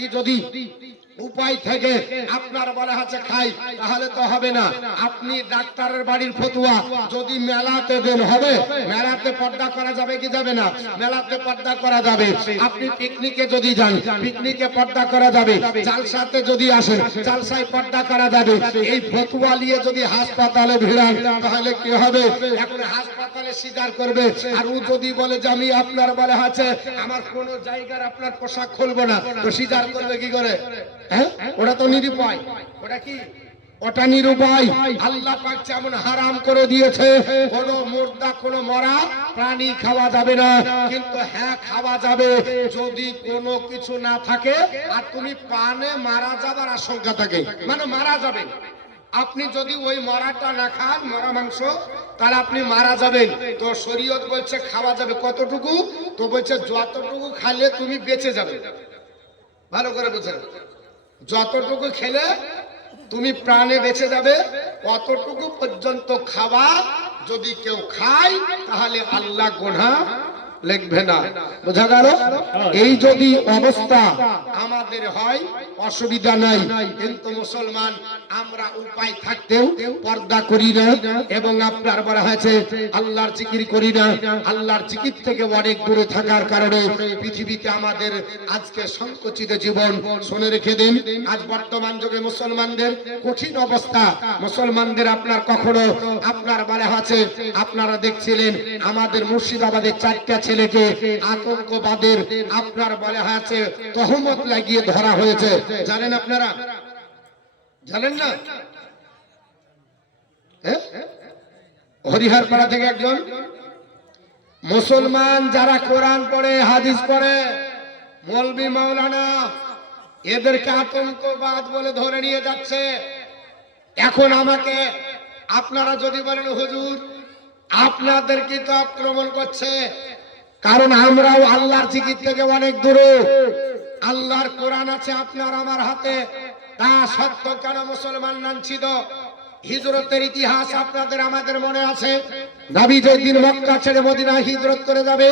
ব্যক্তি যদি উপায় থেকে আপনার বলা আছে খাই, তাহলে তো হবে না। আপনি ডাক্তারের বাড়ির ফতুয়া যদি মেলাতে দেন হবে, মেলাতে পর্দা করা যাবে কি যাবে না? মেলাতে পর্দা করা যাবে। আপনি পিকনিকে যদি যান, পিকনিকে পর্দা করা যাবে। জালসাতে যদি আসেন, জালসায় পর্দা করা যাবে। এই ফতুয়া নিয়ে যদি হাসপাতালে ভিড়ান, তাহলে কি হবে? এখন হাসপাতালে সিজার করবে, আর ও যদি বলে যে আমি আপনার বলে আছে আমার কোন জায়গার আপনার পোশাক খুলবো না, তো সিজার করবে কি করে? ওটা তো নিরুপায়। ওটা কি? ওটা নিরুপায়। আল্লাহ পাক যেমন হারাম করে দিয়েছে, কোন মুর্দা কোন মরা প্রাণী খাওয়া যাবে না, কিন্তু হ্যাঁ খাওয়া যাবে যদি কোনো কিছু না থাকে আর তুমি পানে মারা যাবার আশঙ্কা থাকে, মানে মারা যাবে। আপনি যদি ওই মরাটা না খান, মরা মাংস, তাহলে আপনি মারা যাবেন। তো শরীয়ত বলছে খাওয়া যাবে কতটুকু? তো বলছে যতটুকু খাইলে তুমি বেঁচে যাবে। ভালো করে বুঝেন, যতটুকু খেলে তুমি প্রাণে বেঁচে যাবে, অতটুকু পর্যন্ত খাওয়া। যদি কেউ খায় তাহলে আল্লাহ গুনাহ লিখবে না। বোঝা গেল? এই যদি অবস্থা আমাদের হয় অসুবিধা নাই, কিন্তু মুসলমান আমরা উপায় থাকতেও পর্দা করি না এবং আপনার বলা হয়েছে আল্লাহর জিকির করি না। আল্লাহর জিকির থেকে অনেক দূরে থাকার কারণে পৃথিবীতে আমাদের আজকে সংকুচিত জীবন। শুনে রেখে দিন, আজ বর্তমান যুগে মুসলমানদের কঠিন অবস্থা। মুসলমানদের আপনার কখনো আপনার বলা আছে, আপনারা দেখছিলেন আমাদের মুর্শিদাবাদের 4টা ছেলেকে আতঙ্কবাদের আপনার বলা আছে তহমত লাগিয়ে ধরা হয়েছে। জানেন আপনারা? জানেন না? হরিহরপাড়া থেকে একজন মুসলমান যারা কোরআন পড়ে, হাদিস পড়ে, মৌলবি মাওলানা, এদেরকে আতঙ্কবাদ বলে ধরে নিয়ে যাচ্ছে। এখন আমাকে আপনারা যদি বলেন হুজুর আপনাদেরকে তো আক্রমণ করছে, কারণ আমরাও আল্লাহর জিকির থেকে অনেক দূরে। আল্লাহর কোরআন আছে আপনার আমার হাতে, তা সত্য কেন মুসলমান লাঞ্ছিত? হিজরতের ইতিহাস আপনাদের আমাদের মনে আছে। নবী যেদিন মক্কা ছেড়ে মদিনা হিজরত করে যাবে,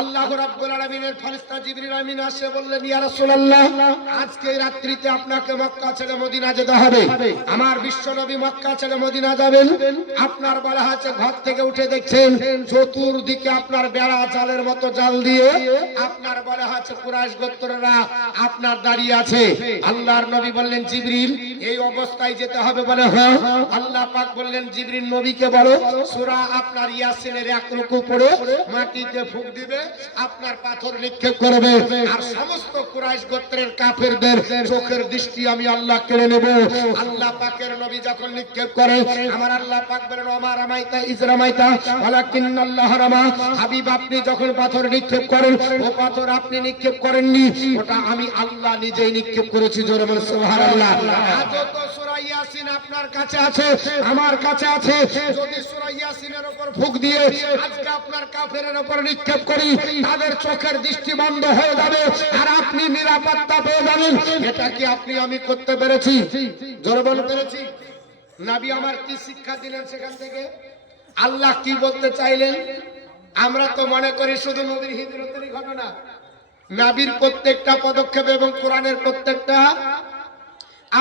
আল্লাহ রাব্বুল আলামিনের ফেরেশতা জিবরিল আমিন এসে বললেন, ইয়া রাসূলুল্লাহ, আজকে রাত্রিতে আপনাকে মক্কা ছেড়ে মদিনা যেতে হবে। আমার বিশ্ব নবী মক্কা ছেড়ে মদিনা যাবেন। আপনার বলা আছে ঘর থেকে উঠে দেখছেন চতুর্দিকে আপনার বেড়া জালের মতো জাল দিয়ে আপনার বলা আছে কুরাইশ গোত্ররা আপনার দাঁড়িয়ে আছে। আল্লাহর নবী বললেন, জিবরিল এই অবস্থায় যেতে হবে? বলে হ্যাঁ। আল্লাহ পাক বললেন, জিবরিল নবীকে বলো সূরা আপনার ইয়াসিনের 1 রুকু পড়ে মাটিতে ফুঁক দিবে, আপনার পাথর নিক্ষেপ করবে, আর সমস্ত কুরাইশ গোত্রের কাফেরদের চোখের দৃষ্টি আমি আল্লাহ কেড়ে নেব। আল্লাহ পাকের নবী যখন নিক্ষেপ করে, আমার আল্লাহ পাক বলেন, ওমা রামাইতা ইজ রামাইতা ওয়ালাকিন্নাল্লাহ রামা। হাবিব আপনি যখন পাথর নিক্ষেপ করেন, ও পাথর আপনি নিক্ষেপ করেননি, ওটা আমি আল্লাহ নিজেই নিক্ষেপ করেছি। জোরে বলে সুবহানাল্লাহ। আজও তো সূরা ইয়াসিন আপনার কাছে আছে, আমার কাছে আছে। যদি সূরা ইয়াসিনের উপর ফুঁক দিয়ে আজকে আপনার কাফেরের উপর নিক্ষেপ করি, তাদের চোখের দৃষ্টি বন্ধ হয়ে যাবে আর আপনি নিরাপত্তা পেয়ে যাবেন। এটা কি আপনি আমি করতে পেরেছি? জোরে বলে পেরেছি? নবী আমার কি শিক্ষা দিলেন সেখান থেকে? আল্লাহ কি বলতে চাইলেন? আমরা তো মনে করি শুধু নবীর হিজরতেরই ঘটনা। নবীর প্রত্যেকটা পদক্ষেপ এবং কোরআনের প্রত্যেকটা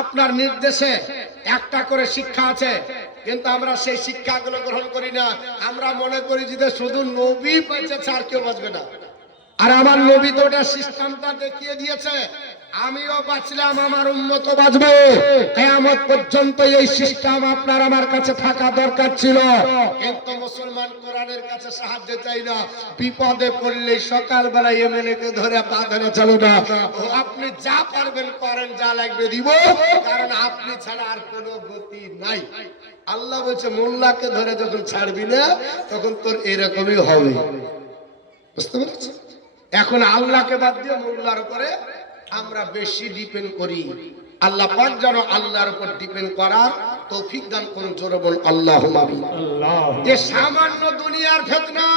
আপনার নির্দেশে একটা করে শিক্ষা আছে, কিন্তু আমরা সেই শিক্ষাগুলো গ্রহণ করি না। আমরা মনে করি যে শুধু নবী বেঁচেছে আর কেউ বাঁচবে না। আর আমার নবী তো ওটা সিস্টেমটা দেখিয়ে দিয়েছে, আমিও বাঁচলাম আমার উম্মত বাঁচবে। কিয়ামত পর্যন্ত এই সিস্টেম আপনার আমার কাছে থাকা দরকার ছিল, কিন্তু মুসলমান কোরআনের কাছে সাহায্য চাই না। বিপদে পড়লে সকালবেলা এমএলএ কে ধরে পা ধরে চলো না, আপনি যা পারবেন করেন, যা লাগবে দিব, কারণ আপনি ছাড়া আর কোনো গতি নাই। আল্লাহ বলছে মোল্লাকে ধরে যখন ছাড়বি না তখন তোর এরকমই হবে। বুঝতে পেরেছেন? এখন আল্লাহকে বাদ দিয়ে মোল্লার উপরে আমরা বেশি ডিপেন্ড করি। আল্লাহ পাক যেন আল্লাহর উপর ডিপেন্ড করার তৌফিক দান করুন। জোরে বল আল্লাহুম্মা আমিন। যে সামান্য দুনিয়ার ফিতনা,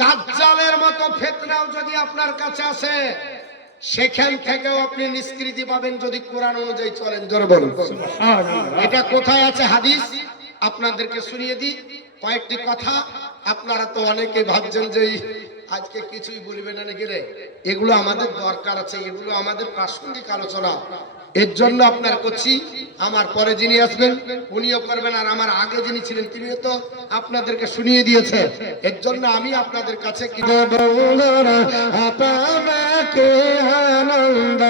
দাজ্জালের মতো ফিতনাও যদি আপনার কাছে আসে, সেখান থেকেও আপনি নিষ্কৃতি পাবেন যদি কোরআন অনুযায়ী চলেন। জোরে বলুন সুবহানাল্লাহ। এটা কোথায় আছে হাদিস আপনাদেরকে শুনিয়ে দিই কয়েকটি কথা। আপনারা তো অনেকে ভাবছেন যে আজকে কিছুই বলবে না নাকি রে? এগুলো আমাদের দরকার আছে, এগুলো আমাদের প্রাসঙ্গিক আলোচনা। এর জন্য আপনার করছি। আমার পরে যিনি আসবেন উনিও করবেন, আর আমার আগে যিনি ছিলেন তিনিও তো আপনাদেরকে শুনিয়ে দিয়েছে। এর জন্য আমি আপনাদের কাছে আনন্দ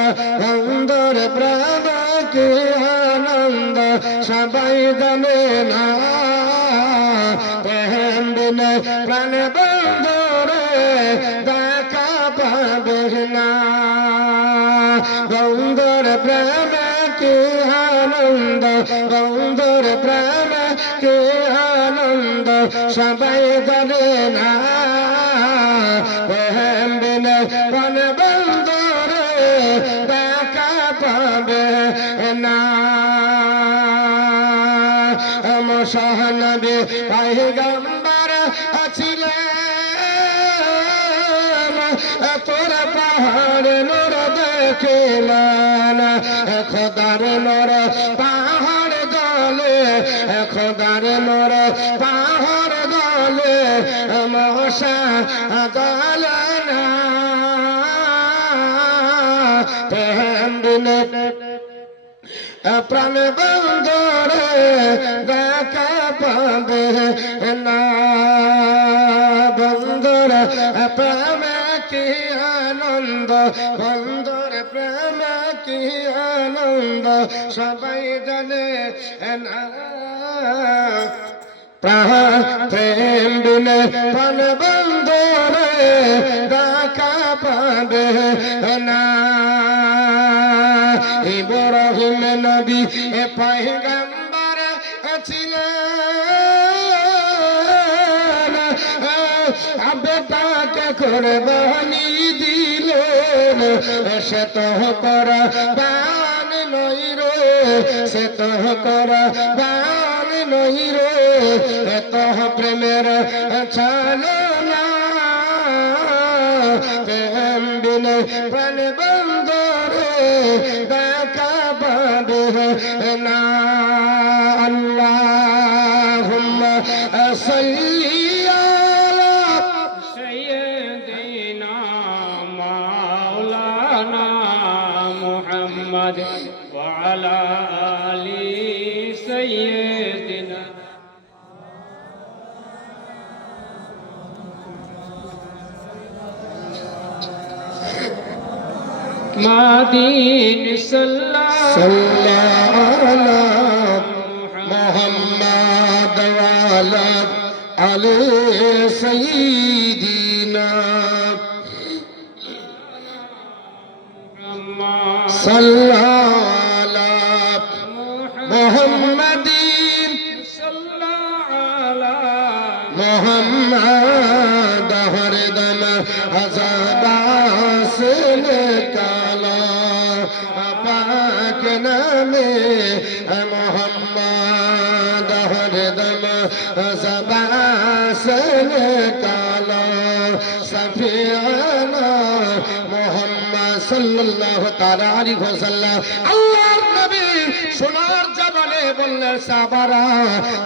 বন্ধুর প্রাণকে আনন্দ সবাই জানে না, প্রাণ বন্ধুরে দেখা পাবে না। বন্ধুর প্রেম কি আনন্দ, বন্ধুর প্রেম কি আনন্দ সবাই জানে না, প্রেম বিনে প্রাণ বন্ধুরে দেখা পাবে না। মহানবী পয়গম্বর ছিলেন, তোর পাহাড় নূর দেখিলেন, খোদার নূর পাহাড় গলে, খোদার নূর পাহাড় গলে মশা গলে না, প্রেম বিনে প্রাণ বন্ধুরে দেখা পাবে না। বন্ধুর প্রেম কি আনন্দ, বন্ধুর প্রেম কি আনন্দ সবাই জানে না, প্রেম বিনে প্রাণ বন্ধুরে দেখা পাবে না। ইব্রাহিম নবী পয়গম্বর ছিলেন, বেটাকে কুরবানি দিলেন, সে তো কুরবান নই রে, সে তো কুরবান নই রে, এত প্রেমের ছলনা, প্রেম বিনে প্রাণ বন্ধুরে দেখা পাবে না। আল্লাহুম্মা সাল্লি আলা সাইয়্যিদিনা মাওলানা মুহাম্মদ ওয়া আলা আলি সাইয়্যিদিনা। মাদিন সাল্লাল্লাহু মুহাম্মদ ওয়া আলা আলি সাইয়্যিদিনা সাল্লাল্লাহু মুহাম্মাদিন সাল্লাল্লাহু মুহাম্মদ হরদম আযাবাস কালা পাক নামে মুহাম্মদ হরদম আযাবাস কালা সফিয়ানা মুহাম্মদ সাল্লাল্লাহু তাআলা আলাইহি ওয়াসাল্লাম। আল্লাহর নবী সোনার জবানে বললেন, সাহাবারা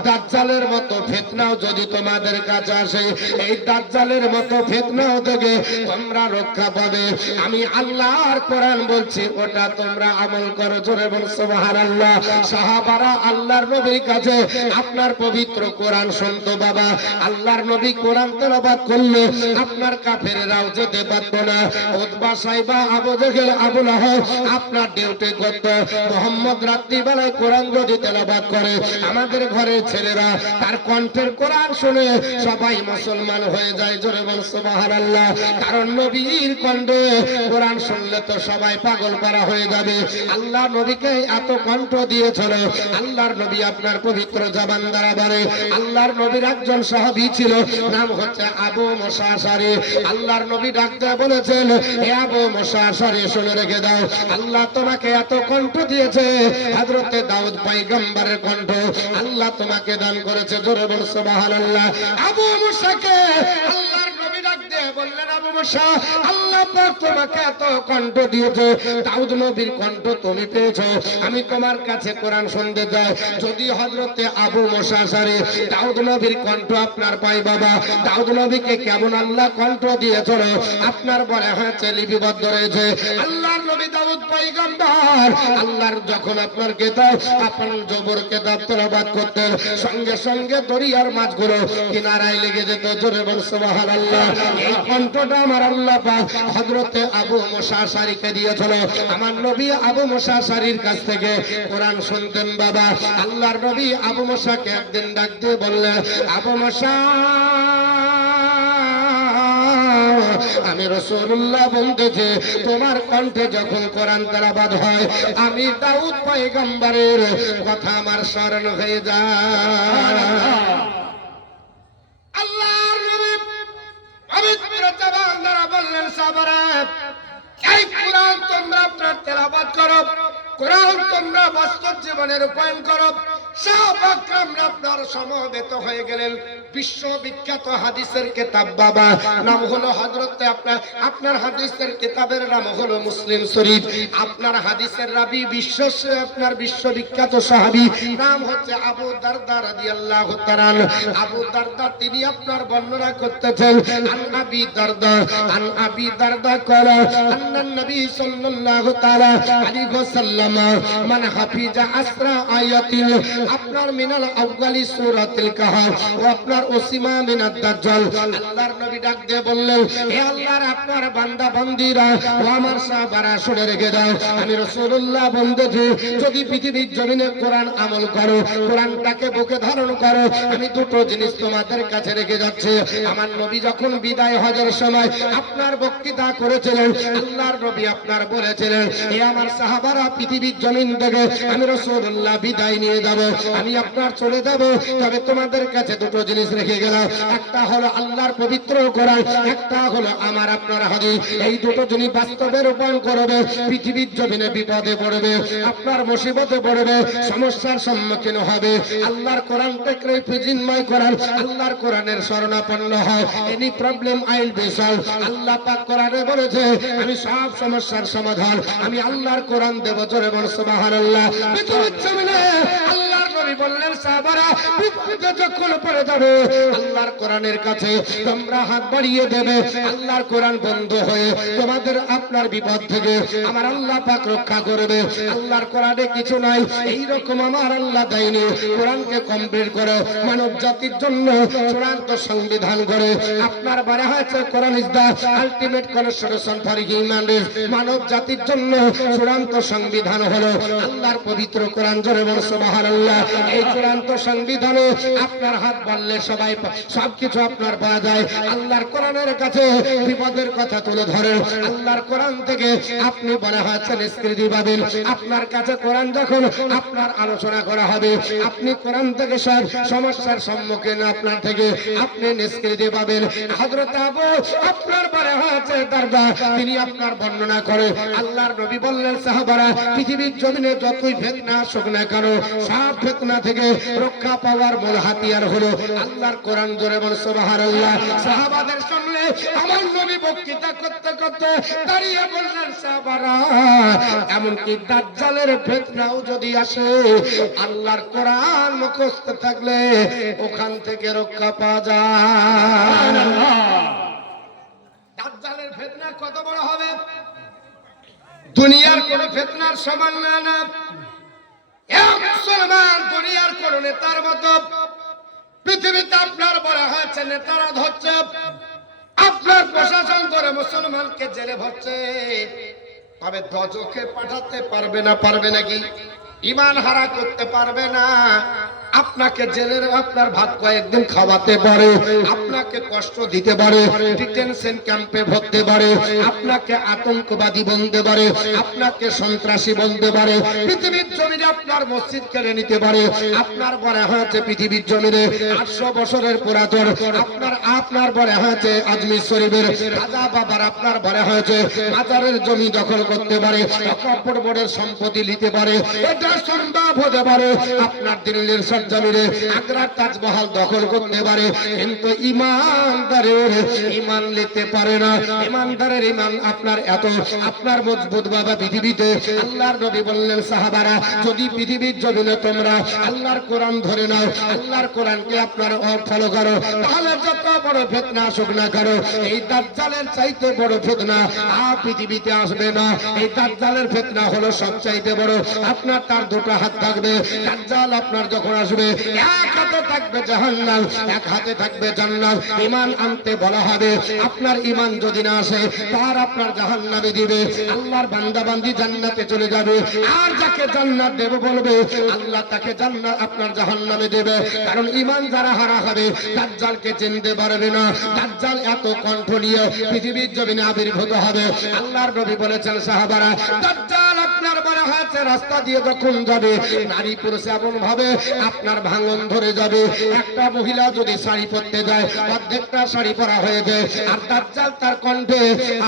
দাজ্জালের মতো ফিতনাও যদি তোমাদের কাছে আসে, এই দাজ্জালের মতো ফিতনাও থেকে তোমরা রক্ষা পাবে। আমি আল্লাহর কোরআন বলছি, ওটা তোমরা আমল করো। জোরে বল সুবহানাল্লাহ। সাহাবারা আল্লাহর নবীর কাছে আপনার পবিত্র কোরআন শুনতো। বাবা, আল্লাহর নবী কোরআন তেলাওয়াত করলে আপনার কাফেররাও যেতে পারত না। উতবা সাইবা আবু জেহেল আবু লাহাব আপনার ডিউটি করত। মুহাম্মদ রাত্রিবেলায় কোরআন যদি তেলাওয়াত করে, আমাদের ঘরের ছেলেরা তার কণ্ঠের কোরআন শুনে সবাই মুসলমান হয়ে যায়। জোরে বল সুবহানাল্লাহ। কারণ নবীর কণ্ঠে কোরআন শুনলে তো সবাই পাগল করা হয়ে যাবে। আল্লাহ নবীকে এত কণ্ঠ দিয়েছিল। আল্লাহর নবী আপনার পবিত্র জবান দ্বারা বলে, আল্লাহর নবীর একজন সাহাবী ছিল, নাম হচ্ছে আবু মুসা আশআরী। আল্লাহর নবী ডাকতে বলেছেন, হে আবু মুসা আশআরী, শুনে রেখে দাও, আল্লাহ তোমাকে এত কণ্ঠ দিয়েছে, হযরতে দাউদ পয়গম্বরের কণ্ঠ আল্লাহ তোমাকে দান করেছে। জোরে বল সুবহানাল্লাহ। আবু মুসাকে আল্লাহর নবী ডাকতে বললেন আবু মুসা আল্লাহ পাক তোমাকে এত কণ্ঠ দিয়েছে, দাউদ নবীর কণ্ঠ তুমি পেয়েছো, আমি তোমার কাছে কোরআন শুনতে যাই। যদি হযরতে আবু মুসা আশআরী দাউদ নবীর কণ্ঠ আপনার পাই বাবা, দাউদ নবীকে কেমন আল্লাহ কণ্ঠ দিয়েছিল আপনার বলে হয়েছে লিপিবদ্ধ রয়েছে। আল্লাহর নবী দাউদ পয়গম্বর আল্লাহর যখন আপনার কিতাব আপন জবর কিতাব তেলাওয়াত করতেন, সঙ্গে সঙ্গে দরিয়ার মাছগুলো কিনারায় লেগে যেত। জোরে বল সুবহানাল্লাহ। এই কণ্ঠটা আমার আল্লাহ পাক হযরতে আবু মুসা আশআরীকে দিয়েছিল। আমার নবী আবু মুসা আশআরীর কাছ থেকে কোরআন শুনতেন বাবা। আল্লাহর নবী আবু মুসাকে একদিন ডাক দিয়ে বললেন, আবু মুসা আমি রাসূলুল্লাহ বলতেছি তোমার কণ্ঠে যখন কোরআন তেলাওয়াত হয় আমি দাউদ পয়গম্বরের কথা আমার স্মরণ হয়ে যায়। আল্লাহর নবী পবিত্র জবান দ্বারা বললেন, সাহাবারা এই কোরআন তোমরা আপনার তেলাওয়াত করো, কোরআন তোমরা বাস্তব জীবনে রূপায়ণ করো। সাহাবা کرامরা আপনার সমবেত হয়ে গেলেন। বিশ্ববিখ্যাত হাদিসের কিতাব বাবা নাম হলো হযরতে আপনার হাদিসের কিতাবের নাম হলো মুসলিম শরীফ। আপনার হাদিসের রাবি আপনার বিশ্ববিখ্যাত সাহাবী নাম হচ্ছে আবু দারদা রাদিয়াল্লাহু তাআলা। আবু দারদা তিনি আপনার বর্ণনা করতেছেন, আন আবি দারদা কলা আন্নান নবী সাল্লাল্লাহু তাআলা আলাইহি ওয়াসাল্লাম মান হাফিজা আসরা আয়াতিল আপনার মিনাল আউয়ালি সূরাতুল কাহফ ও আপনার ওসিমা মিনাদ দাজ্জাল। আল্লাহর নবী ডাক দিয়ে বললেন, হে আল্লাহর আপনার বান্দা বান্দীরা ও আমার সাহাবারা শুনে রেখে দাও, আমি রাসূলুল্লাহ বলতেছি যদি পৃথিবীর জমিনে কোরআন আমল করো, কোরআনটাকে বুকে ধারণ করো, আমি দুটো জিনিস তোমাদের কাছে রেখে যাচ্ছি। আমার নবী যখন বিদায় হজের সময় আপনার বক্তৃতা করেছিলেন, আল্লাহর নবী আপনার বলেছিলেন, হে আমার সাহাবারা পৃথিবীর জমিন থেকে আমি রাসূলুল্লাহ বিদায় নিয়ে যাব, আমি আপনার চলে যাব, তবে তোমাদের কাছে দুটো জিনিস রেখে গেলাম, একটা হলো আল্লাহর পবিত্র কোরআন, একটা হলো আমার আপনার হাদিস। এই দুটো জিনিস বাস্তবে রূপায়ণ করবে, পৃথিবীর জমিনে বিপদে পড়বে, আপনার মুসিবতে পড়বে, সমস্যার সম্মুখীন হবে। আল্লাহর কোরআন থেকে প্রিজিনময় কোরআন, আল্লাহর কোরআনের শরণাপন্ন হয়, any problem I will be solve. আল্লাহ পাক কোরআনে বলেছে আমি সব সমস্যার সমাধান আমি আল্লাহর কোরআন দেব। জোরে বল সুবহানাল্লাহ। পৃথিবীর জমিনে আল্লাহর নবী বললেন, সাহাবারা বিপদে যখন পড়ে যাবে আল্লাহর কোরআনের কাছে তোমরা হাত বাড়িয়ে দেবে, আল্লাহর কোরআন বন্ধ হয়ে তোমাদের আপনার বিপদ থেকে আমার আল্লাহ পাক রক্ষা করবে। আল্লাহর কোরআনে কিছু নাই এই রকম আমার আল্লাহ দেয়নি। কোরআনকে কমপ্লিট করে মানব জাতির জন্য চূড়ান্ত সংবিধান করে আপনার বলা হয়েছে কোরআন is the ultimate constitution for human race. মানব জাতির জন্য চূড়ান্ত সংবিধান হলো আল্লাহর পবিত্র কোরআন। জোরে বল সুবহানাল্লাহ। এই চূড়ান্ত সংবিধানে আপনার হাত বাড়লে সবাই সবকিছু আপনার পাওয়া যায়। আল্লাহর কোরআনের কাছে বিপদের কথা তুলে ধরে আল্লাহর কোরআন থেকে আপনি বলা হয়েছে নিষ্কৃতি পাবেন। আপনার কাছে কোরআন যখন আপনার আলোচনা করা হবে আপনি কোরআন থেকে সব সমস্যার সম্মুখীন আপনার থেকে আপনি নিষ্কৃতি পাবেন। হযরত আবু আপনার বলা হয়েছে দারদা তিনি আপনার বর্ণনা করে আল্লাহর নবী বললেন, সাহাবারা পৃথিবীর জমিনে যতই ফিতনা আসুক না কেন সব ফিতনা থেকে রক্ষা পাওয়ার মূল হাতিয়ার হলো আল্লাহর কোরআন। জোরে বল সুবহানাল্লাহ। সাহাবাদের সামনে আমার নবী বক্তৃতা করতে করতে দাঁড়িয়ে বললেন, সাহাবারা এমনকি দাজ্জালের ফিতনাও যদি আসে আল্লাহর কোরআন মুখস্থ থাকলে ওখান থেকে রক্ষা পাওয়া যায়। দাজ্জালের ফিতনা কত বড় হবে দুনিয়ার কোন ফিতনার সমান না। মুসলমান দুনিয়ার কোন নেতার মতো পৃথিবীতে আপনার বলা হয়েছে নেতারা ধরছে, আপনার প্রশাসন করে মুসলমানকে জেলে ভরছে, তবে দজকে পাঠাতে পারবে না, পারবে নাকি? ঈমান হারা করতে পারবে না। আপনাকে জেলের আপনার ভাত কয়েকদিন খাওয়াতে পারে, আপনাকে কষ্ট দিতে পারে, ডিটেনশন ক্যাম্পে ভরতে পারে, আপনাকে আতঙ্কবাদী বলতে পারে, আপনাকে সন্ত্রাসী বলতে পারে, পৃথিবীর জমিনে আপনার মসজিদ কেড়ে নিতে পারে। আপনার বলা হয়েছে পৃথিবীর জমিনে 800 বছরের পুরাতন আপনার বলা হয়েছে আজমির শরীফের রাজা বাবার আপনার বলা হয়েছে মাজারের জমি দখল করতে পারে, কাপড় বোর্ডের সম্পত্তি নিতে পারে, এটা সম্ভব হতে পারে। আপনার দিল্লির সরজমিনে আগ্রার তাজমহল দখল করতে পারে, কিন্তু ইমানদারের ইমান নিতে পারে না। ইমানদারের ইমান আপনার এত আপনার মজবুত বাবা পৃথিবীতে। আল্লাহর নবী বললেন সাহাবারা, যদি পৃথিবীর জমিনে তোমরা আল্লাহর কোরআন ধরে নাও, আল্লাহর কোরআনকে আপনার ফলো করো, তাহলে যত বড় ফিতনা আসুক না কেন, এই দাজ্জালের চাইতে বড় ফিতনা আর পৃথিবীতে আসবে না। এই দাজ্জালের ফিতনা হলো সবচাইতে বড়। আপনার তার দুটো হাত থাকবে। দাজ্জাল আপনার যখন আসবে, এক হাতে থাকবে জাহান্নাম, এক হাতে থাকবে জান্নাত। ঈমান আনতে বলা হবে, আপনার ঈমান যদি না আসে তার আপনার জাহান্নামে দিবে। আল্লাহর বান্দা বান্দি জান্নাতে চলে যাবে, আর যাকে জান্নাত দেব বলবে আল্লাহ তাকে জান্নাত আপনার জাহান্নামে দেবে। কারণ ঈমান যারা হারা হবে দাজ্জালকে চিনতে পারবে না। দাজ্জাল এত কণ্ঠ নিয়ে পৃথিবীর জমিনে আবির্ভূত হবে। আল্লাহর নবী বলেছেন সাহাবারা, দাজ্জাল আপনার বলা হয়েছে রাস্তা দিয়ে যখন যাবে, নারী পুরুষ এমন ভাবে আপনার ভাঙন ধরে যাবে। একটা মহিলা যদি শাড়ি পরতে যায়, অর্ধেকটা শাড়ি পরা হয়ে যায়। আর দাজ্জাল তার কণ্ঠে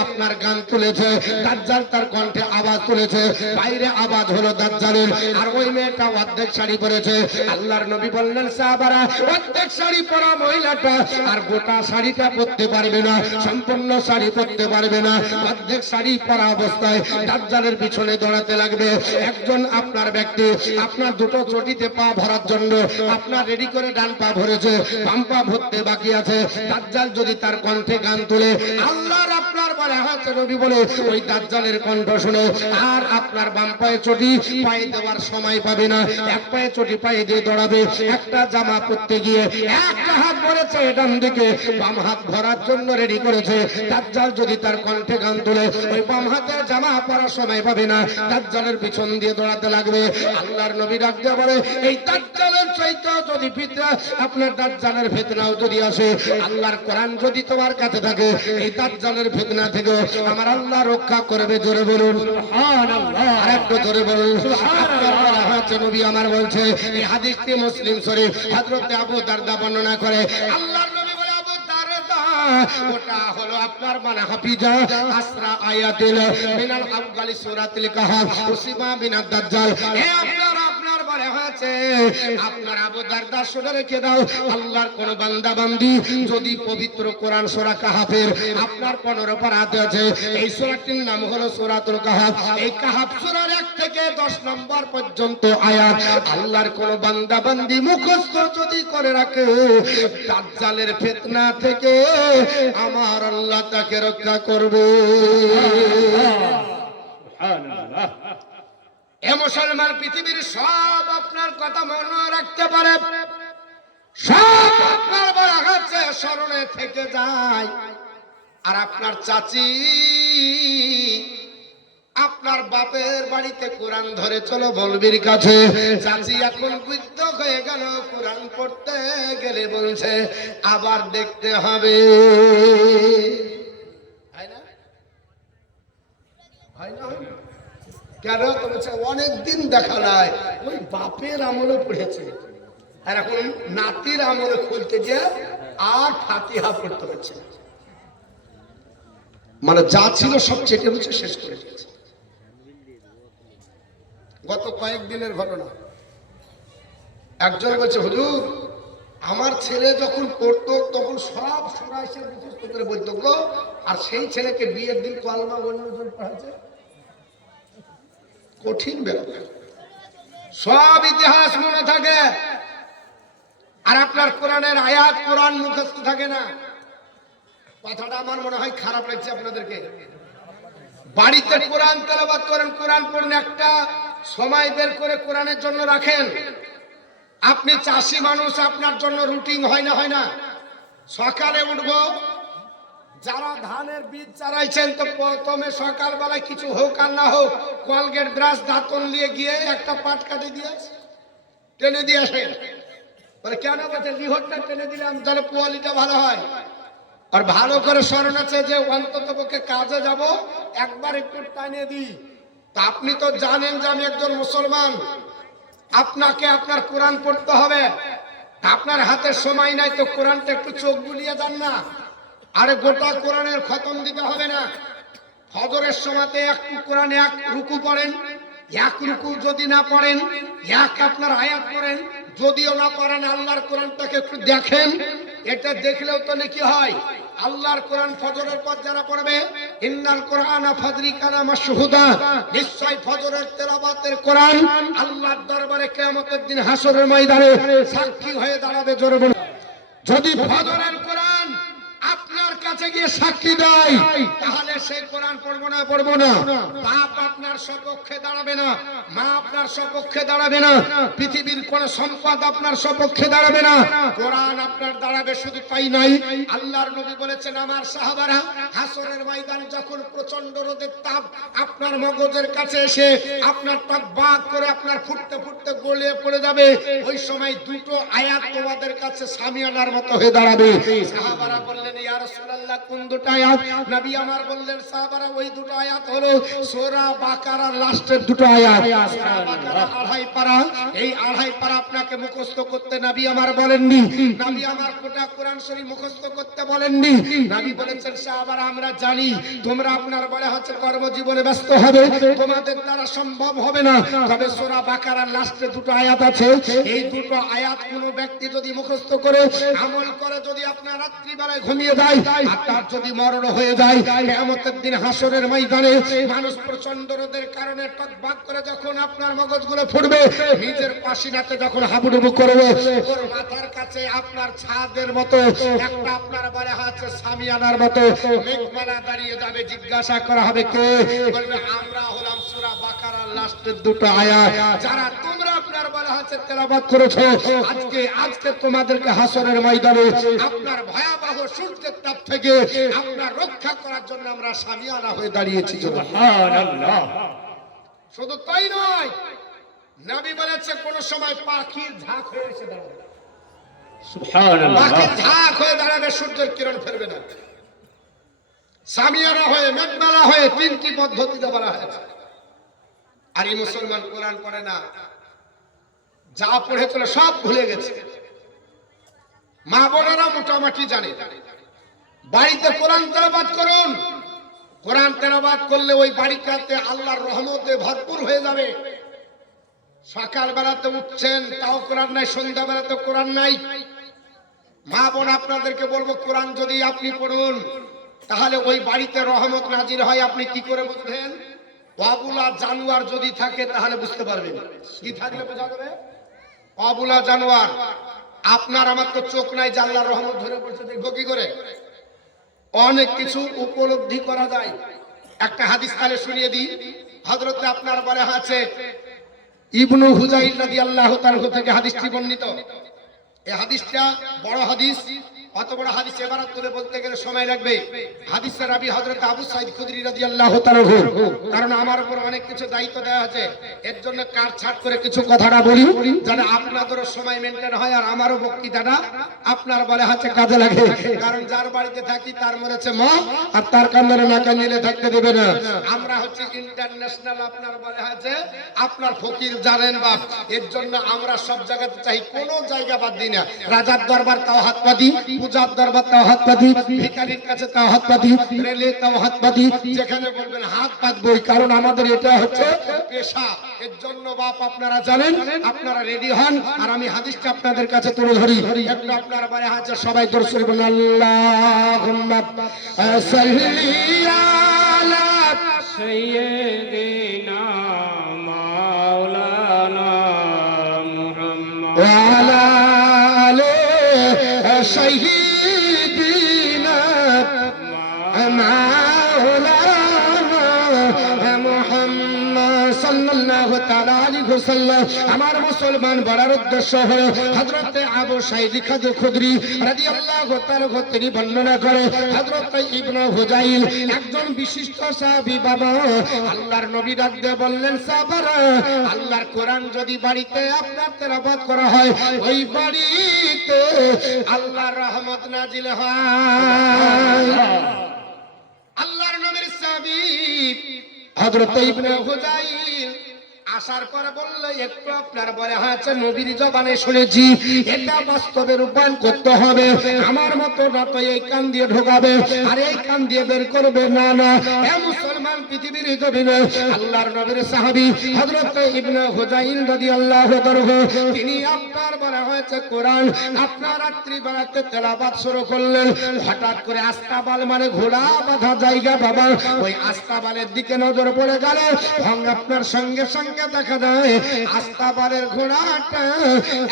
আপনার গান তুলেছে, দাজ্জাল তার কণ্ঠে আওয়াজ তুলেছে, বাইরে আওয়াজ হলো দাজ্জালের। আর ওই মেয়েটা অর্ধেক শাড়ি পরেছে। আল্লাহর নবী বললেন সাহাবারা, অর্ধেক শাড়ি পরা মহিলাটা আর গোটা শাড়িটা পরতে পারবে না, সম্পূর্ণ শাড়ি পরতে পারবে না। অর্ধেক শাড়ি পরা অবস্থায় দাজ্জালের পিছনে দৌড়াতে লাগবে। একজন আপনার ব্যক্তি আপনার দুটো চটিতে পা ভরার জন্য আপনার রেডি করে ডান পা ভরেছে, বাম পা ভরতে বাকি আছে। দাজ্জাল যদি তার কণ্ঠে গান তুলে, আল্লাহর আপনার বলে হাতে নবী বলে ওই দাজ্জালের কণ্ঠ শুনে আর আপনার বাম পায়ে চটি পায়ে দেওয়ার সময় পাবে না। এক পায়ে চটি পায়ে দিয়ে দৌড়াবে। একটা জামা পরতে গিয়ে একটা হাত ভরেছে ডান দিকে, বাম হাত ভরার জন্য রেডি করেছে। দাজ্জাল যদি তার কণ্ঠে গান তুলে, ওই বাম হাতে জামা পরার সময় পাবে না, দাজ্জালের পিছন দিয়ে দৌড়াতে লাগবে। আল্লাহর নবী ডাক দিয়ে বলে, এই দাজ্জালের চাইতে যদি ফিতনা আপনার দাজ্জালের ফিতনাও যদি আসে, আল্লাহর কোরআন যদি তোমার কাছে থাকে, এই দাজ্জালের ফিতনা থেকে আমার আল্লাহ রক্ষা করবে। জোরে বলুন সুবহানাল্লাহ, আরেকটু জোরে বলুন সুবহানাল্লাহ। হচ্ছে নবী আমার বলছে, এই হাদিসটি মুসলিম শরীফ হযরত আবু দারদা বর্ণনা করে। আল্লাহর নবী বলে, আবু দারদা ওটা হলো আপনার মানে হাফিজা আসরা আয়াতিল মিনাল আফগালি সূরাতুল কাহাফ উসিবা বিনাদ দাজ্জাল। হে আপনার বলে হয়েছে, আপনার আবু দারদা শুনে রেখে দাও, আল্লাহর কোন বান্দা বান্দি যদি পবিত্র কোরআন সূরা কাহাফের আপনার 15 পারাতে আছে, এই সূরাটির নাম হলো সূরাতুল কাহাফ। এই কাহাফ সূরার 1 থেকে 10 নম্বর পর্যন্ত আয়াত আল্লাহর কোন বান্দা বান্দি মুখস্থ যদি করে রাখে, দাজ্জালের ফিতনা থেকে আমার আল্লাহ তাকে রক্ষা করবে। সুবহানাল্লাহ। এ মুসলমান পৃথিবীর সব আপনার কথা মনে রাখতে পারে, সব আপনার বলা হচ্ছে স্মরণে থেকে যায়। আর আপনার চাচি আপনার বাপের বাড়িতে কোরআন ধরে চলো বলবির কাছে, চাচি এখন বৃদ্ধ হয়ে গেল, কোরআন পড়তে গেলে বলছে আবার দেখতে হবে। কেন বলছে অনেকদিন দেখা নাই, ওই বাপের আমলে পড়েছে, আর এখন নাতির আমলে খুলতে যে আর ফাতিহা পড়তে হচ্ছে। মানে যা ছিল সব চেটে হচ্ছে, শেষ করে দিয়েছে। গত কয়েকদিনের ঘটনা, একজন বলছে হুজুর আমার ছেলে যখন পড়তো তখন সব সূরা এসে মুখস্থ করে বলতো গো, আর সেই ছেলেকে বিয়ের দিন কলমা অন্যজন পড়াচ্ছে। কঠিন ব্যাপার, সব ইতিহাস মনে থাকে আর আপনার কোরআনের আয়াত কোরআন মুখস্থ থাকে না। কথাটা আমার মনে হয় খারাপ লাগছে আপনাদেরকে। বাড়িতে কোরআন তেলাওয়াত করেন, কোরআন পড়েন, একটা সময় বের করে কোরআনের জন্য রাখেন। আপনি চাষি মানুষ, আপনার জন্য রুটিন হয় না? হয় না? সকালে উঠবো, যারা ধানের বীজ চারাইছেন তো প্রথমে সকালবেলায় কিছু হোক আর না হোক কলগেট ব্রাশ দাঁতন নিয়ে গিয়ে একটা পাট কাটে দিয়ে টেনে দিয়ে আসেন। বলে কেন? বলছে লিহরটা টেনে দিলাম তাহলে কোয়ালিটা ভালো হয়। আর ভালো করে স্মরণ আছে যে অন্তত পক্ষে কাজে যাব, একবার একটু টানিয়ে দিই। তা আপনি তো জানেন যে আমি একজন মুসলমান, আপনাকে আপনার কোরআন পড়তে হবে। আপনার হাতে সময় নাই তো কোরআনটা একটু চোখ বুলিয়ে যান না। আরে গোটা কোরআনের খতম দিতে হবে না। ফজরের সময়তে একটু কোরআনে এক রুকু পড়েন, এক রুকু যদি না পড়েন এক আপনার আয়াত পড়েন, যদিও না পারেন আল্লাহর কোরআনটাকে একটু দেখেন, এটা দেখলেও তো নেকি হয়। আল্লাহর কোরআন ফজরের পর যারা পড়বে, ইন্নাল কোরআনা ফাজরি কানা মাশহুদা, নিশ্চয় ফজরের তেলাওয়াতের কোরআন আল্লাহর দরবারে কিয়ামতের দিন হাসরের ময়দানে সাক্ষী হয়ে দাঁড়াবে। জোরে বলুন। যদি ফজরের কোরআন আপনার কাছে গিয়ে সাক্ষী দেয়, তাহলে সেই কোরআন পড়বো না। বাপ আপনার সপক্ষে দাঁড়াবে না, মা আপনার সপক্ষে দাঁড়াবে না, পৃথিবীর কোন সম্পদ আপনার সপক্ষে দাঁড়াবে না, কোরআন আপনার দাঁড়াবে। শুধু তাই নয়, আল্লাহর নবী বলেছেন, আমার সাহাবারা হাসরের ময়দানে যখন প্রচন্ড রোদের তাপ আপনার মগজের কাছে এসে আপনার তাপ বাক করে আপনার ফুটতে ফুটতে গলিয়ে পড়ে যাবে, ওই সময় দুটো আয়াত তোমাদের কাছে সামিয়ানার মতো হয়ে দাঁড়াবে। সাহাবারা বললেন, ইয়া রাসূলুল্লাহ, কোন দুটো আয়াত? নবী আমার বললেন, সাহাবারা, ওই দুটো আয়াত হলো সূরা বাকারার লাস্টের দুটো আয়াত। সূরা বাকারা 2.5 পারা, এই 2.5 পারা আপনাকে মুখস্থ করতে নবী আমার বলেননি। নবী আমার গোটা কোরআন শরীফ মুখস্থ করতে বলেননি। নবী বলেছেন, সাহাবারা, আমরা জানি তোমরা আপনার বলে হচ্ছে কর্মজীবনে ব্যস্ত হবে, তোমাদের দ্বারা সম্ভব হবে না, তবে সূরা বাকারার লাস্টে দুটো আয়াত আছে, এই দুটো আয়াত কোন ব্যক্তি যদি মুখস্থ করে আমল করে, যদি আপনার রাত্রি বেলায় ঘুমিয়ে যায় আর তার যদি মরণ হয়ে যায়, কিয়ামতের দিন হাসরের ময়দানে মানুষ প্রচন্ড রোদের কারণে টকবাক করে যখন আপনার মগজগুলো ফুটবে, নিজের পাশিনাতে যখন হাবুডুবু করবে, ওর মাথার কাছে আপনার ছাদের মতো একটা আপনার বলে আছে সামিয়ানার মতো মেঘমালা দাঁড়িয়ে যাবে। জিজ্ঞাসা করা হবে, কে? বলবে, আমরা হলাম সূরা বাকারার লাস্টের দুটো আয়াত, যারা তোমরা আপনার বলে আছে তেলাওয়াত করেছো। আজকে তোমাদেরকে হাসরের ময়দানে আপনার ভয়াবহ সূর্যের তাপ থেকে আপনার রক্ষা করার জন্য আমরা সামিয়ানা হয়ে দাঁড়িয়েছি। সুবহানাল্লাহ। শুধু তাই নয়, নবী বলেছে কোন সময় পাখির ঝাঁক হয়ে এসে দাঁড়াবে। সুবহানাল্লাহ। পাখির ঝাঁক হয়ে দাঁড়াবে, সূর্যের কিরণ ফেলবে না। সামিয়ানা হয়ে, মেঘমালা হয়ে, তিনটি পদ্ধতিতে বলা হয়েছে। আর এই মুসলমান কোরআন পড়ে না, যা পড়েছিল সব ভুলে গেছে। মা বোনেরা মোটামুটি জানে। বাড়িতে কোরআন তেলাওয়াত করুন। কোরআন তেলাওয়াত করলে ওই বাড়িটাতে আল্লাহর রহমতে ভরপুর হয়ে যাবে। সকাল বেলাতে উঠছেন তাও কোরআন নাই, সন্ধ্যা বেলাতে কোরআন নাই। মা বোন আপনাদেরকে বলবো, কোরআন যদি আপনি পড়ুন তাহলে ওই বাড়িতে রহমত নাজির হয়। আপনি কি করে বুঝবেন? অবুলা জানোয়ার যদি থাকে তাহলে বুঝতে পারবেন। কি থাকলে বোঝা যাবে? অবুলা জানোয়ার। আপনার আমার তো চোখ নাই যে আল্লাহর রহমত ধরে পড়ছে, দেখবো কি করে? অনেক কিছু উপলব্ধি করা যায়। একটা হাদিস তাহলে শুনিয়ে দিই। হযরতে আপনার বলে আছে ইবনু হুজাইল রাদিয়াল্লাহু তাআলা থেকে হাদিসটি বর্ণিত। এই হাদিসটা বড় হাদিস, অত বড় হাদিস এবারত করে বলতে গেলে সময় লাগবে। হাদিসের রাবী হযরত আবু সাঈদ খুদরি রাদিয়াল্লাহু তাআলা। কারণ আমার উপর অনেক কিছু দায়িত্ব দেওয়া আছে, এর জন্য কাটছাট করে কিছু কথাটা বলি যাতে আপনাদেরও সময় মেনটেন হয় আর আমারও বক্তৃতাটা আপনার বলে হাতে কাজে লাগে। কারণ যার বাড়িতে থাকি তার মরেছে মা, আর তার কান্দে না কান্দিলে থাকতে দেবে না। আমরা হচ্ছে ইন্টারন্যাশনাল আপনার বলে আছে আপনার ফকির জানেন বাপ, এর জন্য আমরা সব জায়গাতে চাই, কোনো জায়গা বাদ দিই না। রাজার দরবার তাও হাত পাতি, পূজার দরবার তাও হাত পাতি, ভিখারির কাছে তাও হাত পাতি, রেলে তাও হাত পাতি, যেখানে বলবেন হাত পাতবই। কারণ আমাদের এটা হচ্ছে পেশা। এর জন্য বাপ আপনারা জানেন, আপনারা রেডি হন আর আমি হাদিসটা আপনাদের কাছে তুলে ধরি। একটু আপনারা বারে হাজার সবাই দরুদ শরীফ বলুন। আল্লাহুম্মা সাল্লি আলা সাইয়্যিদিনা মাওলানা মুহাম্মদ ওয়া আলা আলি সাইয়্যিদিনা মাওলানা মুহাম্মদ সাল্লাল্লাহু তাআলা আলাইহি ওয়াসাল্লাম। আমার মুসলমান বলার উদ্দেশ্য হলো হযরত আবু সাঈদ খুদরি রাদিয়াল্লাহু তাআলা তিনি বর্ণনা করে হযরত ইবনে হুজাইল একজন বিশিষ্ট সাহাবী বাবা, আল্লাহর নবী ডাক দিয়ে বললেন, সাহাবারা, আল্লাহর কোরআন যদি বাড়িতে আপনার তেলাওয়াত করা হয়, ওই বাড়িতে আল্লাহর রহমত নাজিল হয়। আল্লাহর নবীর সাহাবী হযরত ইবনে হুজাইল আসার পরে বললে একটু আপনার বলে হয়েছে নবীর জবানে শুনেছি, এটা বাস্তবে রূপায়ণ করতে হবে। আমার মতো না তো এই কান দিয়ে ঢোকাবে আর এই কান দিয়ে বের করবে না। না, এ মুসলমান পৃথিবীর জমিনে আল্লাহর নবীর সাহাবী হযরত ইবনে হুযাইল রাদিয়াল্লাহু তাআলা তিনি আপনার বলা হয়েছে কোরআন আপনার রাত্রি বেলাতে তেলাওয়াত শুরু করলেন। হঠাৎ করে আস্তাবাল মানে ঘোড়া বাঁধা জায়গা বাবা, ওই আস্তাবালের দিকে নজর পড়ে গেল। আপনার সঙ্গে সঙ্গে দেখা যায় আস্তাবালের ঘোড়াটা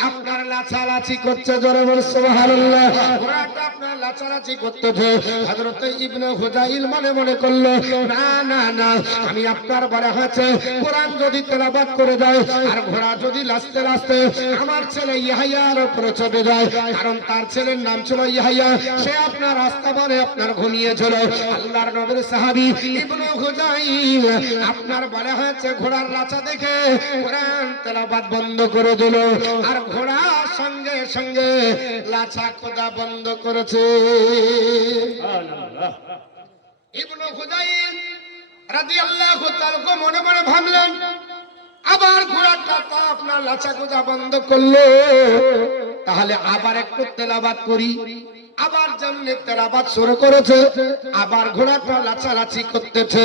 আপনার লাচালাচি করছে। জোরে বল সুবহানাল্লাহ। ঘোড়াটা আপনার লাচালাচি করতেছে। হযরত ইবনে হুযাইল মনে করলো না না না, আমি আপনার বলা হয়েছে কোরআন যদি তেলাওয়াত করে যায় আর ঘোড়া যদি লাচতে লাচতে আমার ছেলে ইয়াহইয়ার উপরে চড়ে যায়, কারণ তার ছেলের নাম ছিল ইয়াহইয়া, সে আপনার আস্তাবালে আপনার ঘুমিয়েছিল। আল্লাহর নবীর সাহাবী ইবনে হুযাইল আপনার বলা হয়েছে ঘোড়ার লাচা দেখে কোরআন তেলাওয়াত বন্ধ করে দিল, আর ঘোড়া সঙ্গে সঙ্গে লাচা খোদা বন্ধ করেছে। ইবনে হুযাইল রাদিয়াল্লাহু তাআলা মনে মনে ভাবলেন আবার ঘোড়াটা তো আপনার লাচা খোদা বন্ধ করলো, তাহলে আবার একটু তেলাওয়াত করি। আবার যেমনি তেলাওয়াত শুরু করেছে, আবার ঘোড়াটা লাচালাচি করতেছে,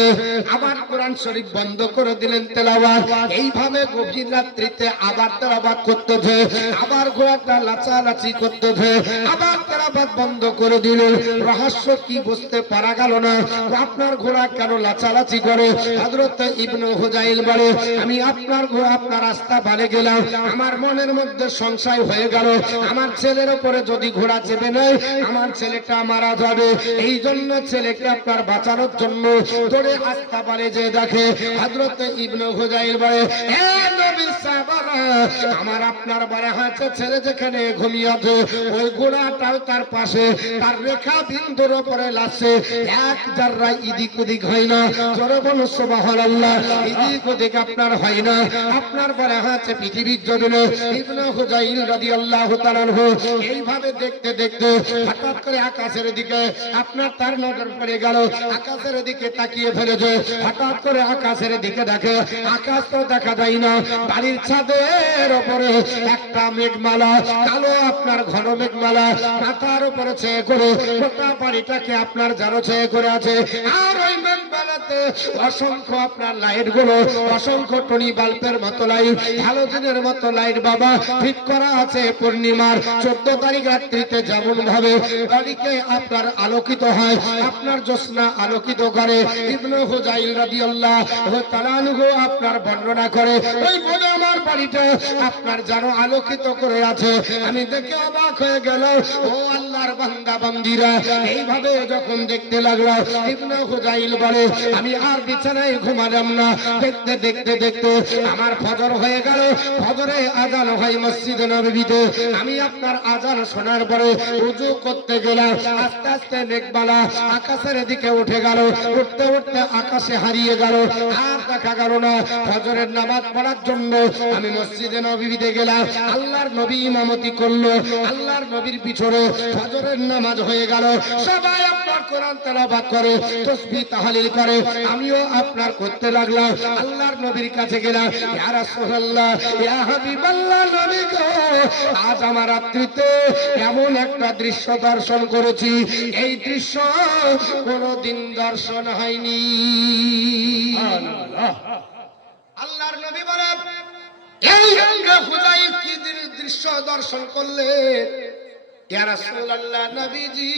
আবার কোরআন শরীফ বন্ধ করে দিলেন তেলাওয়াত। এইভাবে গভীর রাত্রিতে আবার তেলাওয়াত করতেছে, আবার ঘোড়াটা লাচালাচি করতেছে, আবার তেলাওয়াত বন্ধ করে দিলেন। রহস্য কি বুঝতে পারা গেল না, আপনার ঘোড়া কেন লাচালাচি করে? হযরত ইবনে হুযাইল বলে আমি আপনার ঘোড়া আপনার রাস্তা বালে গেলাম, আমার মনের মধ্যে সংশয় হয়ে গেল আমার ছেলের উপরে যদি ঘোড়া চেপে নেয় আমার ছেলেটা মারা যাবে। এই জন্য ছেলেকে আপনার বাঁচানোর জন্য দৌড়ে আস্তা পারে যে দেখে হযরত ইবনে হুযাইল বলে হে নবীর সাহাবারা, আমার আপনার বলা হয়েছে ছেলে যেখানে ঘুমিয়ে আছে ওই ঘোড়াটাও তার পাশে, তার রেখা বিন্দুর উপরে লাচছে, এক জাররা এদিক ওদিক হয় না। জোরে বলুন সুবহানাল্লাহ। এদিক ওদিক আপনার হয় না। আপনার বলা হয়েছে পৃথিবীর জমিনে ইবনে হুযাইল রাদিয়াল্লাহু তাআলা এইভাবে দেখতে দেখতে হঠাৎ করে আকাশের দিকে আপনার তার নজর পড়ে গেল। আকাশের দিকে তাকিয়ে ফেলেছে, হঠাৎ করে আকাশের দিকে দেখে আকাশ তো দেখা যায় না, বাড়ির ছাদের উপরে একটা মেঘমালা, কালো আপনার ঘন মেঘমালা মাথার উপরে ছেয়ে করে গোটা বাড়িটাকে আপনার জানো ছেয়ে করে আছে। আর ওই মেঘমালাতে অসংখ্য আপনার লাইট গুলো, অসংখ্য টনি বাল্বের মতো লাইট, হ্যালোজেনের মতো লাইট বাবা ঠিক করা আছে। পূর্ণিমার 14 তারিখ রাত্রিতে যেমন ভাবে বাড়িকে আপনার আলোকিত হয়, আপনার জ্যোৎস্না আলোকিত করে, ইবনে হুযাইল রাদিয়াল্লাহু তাআলা আনহু আপনার বর্ণনা করে ওই বলে আমার বাড়িটা আপনার যেন আলোকিত করে আছে। আমি দেখে অবাক হয়ে গেল। ও আল্লাহর বান্দা বান্দীরা, এইভাবে যখন দেখতে লাগলো ইবনে হুযাইল বলে আমি আর বিছানায় ঘুমালাম না। দেখতে দেখতে দেখতে আমার ফজর হয়ে গেল। ফজরে আযান হয় মসজিদে নববীতে। আমি আপনার আযান শোনার পরে ওযু করতে গেলাম, আস্তে আস্তে মেঘমালা আকাশের দিকে উঠে গেল, উঠতে উঠতে আকাশে হারিয়ে গেল, আর দেখা গেল না। ফজরের নামাজ পড়ার জন্য আমি মসজিদে নববীতে গেলাম, আল্লাহর নবী ইমামতি করলো, আল্লাহর নবীর পিছনে ফজরের নামাজ হয়ে গেল। সবাই আপনার কোরআন তেলাওয়াত করে, তাসবিহ তাহলিল করে, আমিও আপনার করতে লাগলাম। আল্লাহর নবীর কাছে গেলাম, ইয়া রাসূলুল্লাহ ইয়া হাবিবাল্লাহ, নবী গো আজ আমার রাত্রিতে এমন একটা দৃশ্য দর্শন করেছি, এই দৃশ্য কোনদিন দর্শন হয়নি। আল্লাহর নবী বলেন এই হুযাইল কি দৃশ্য দর্শন করলে? ইয়া রাসূলুল্লাহ নবীজি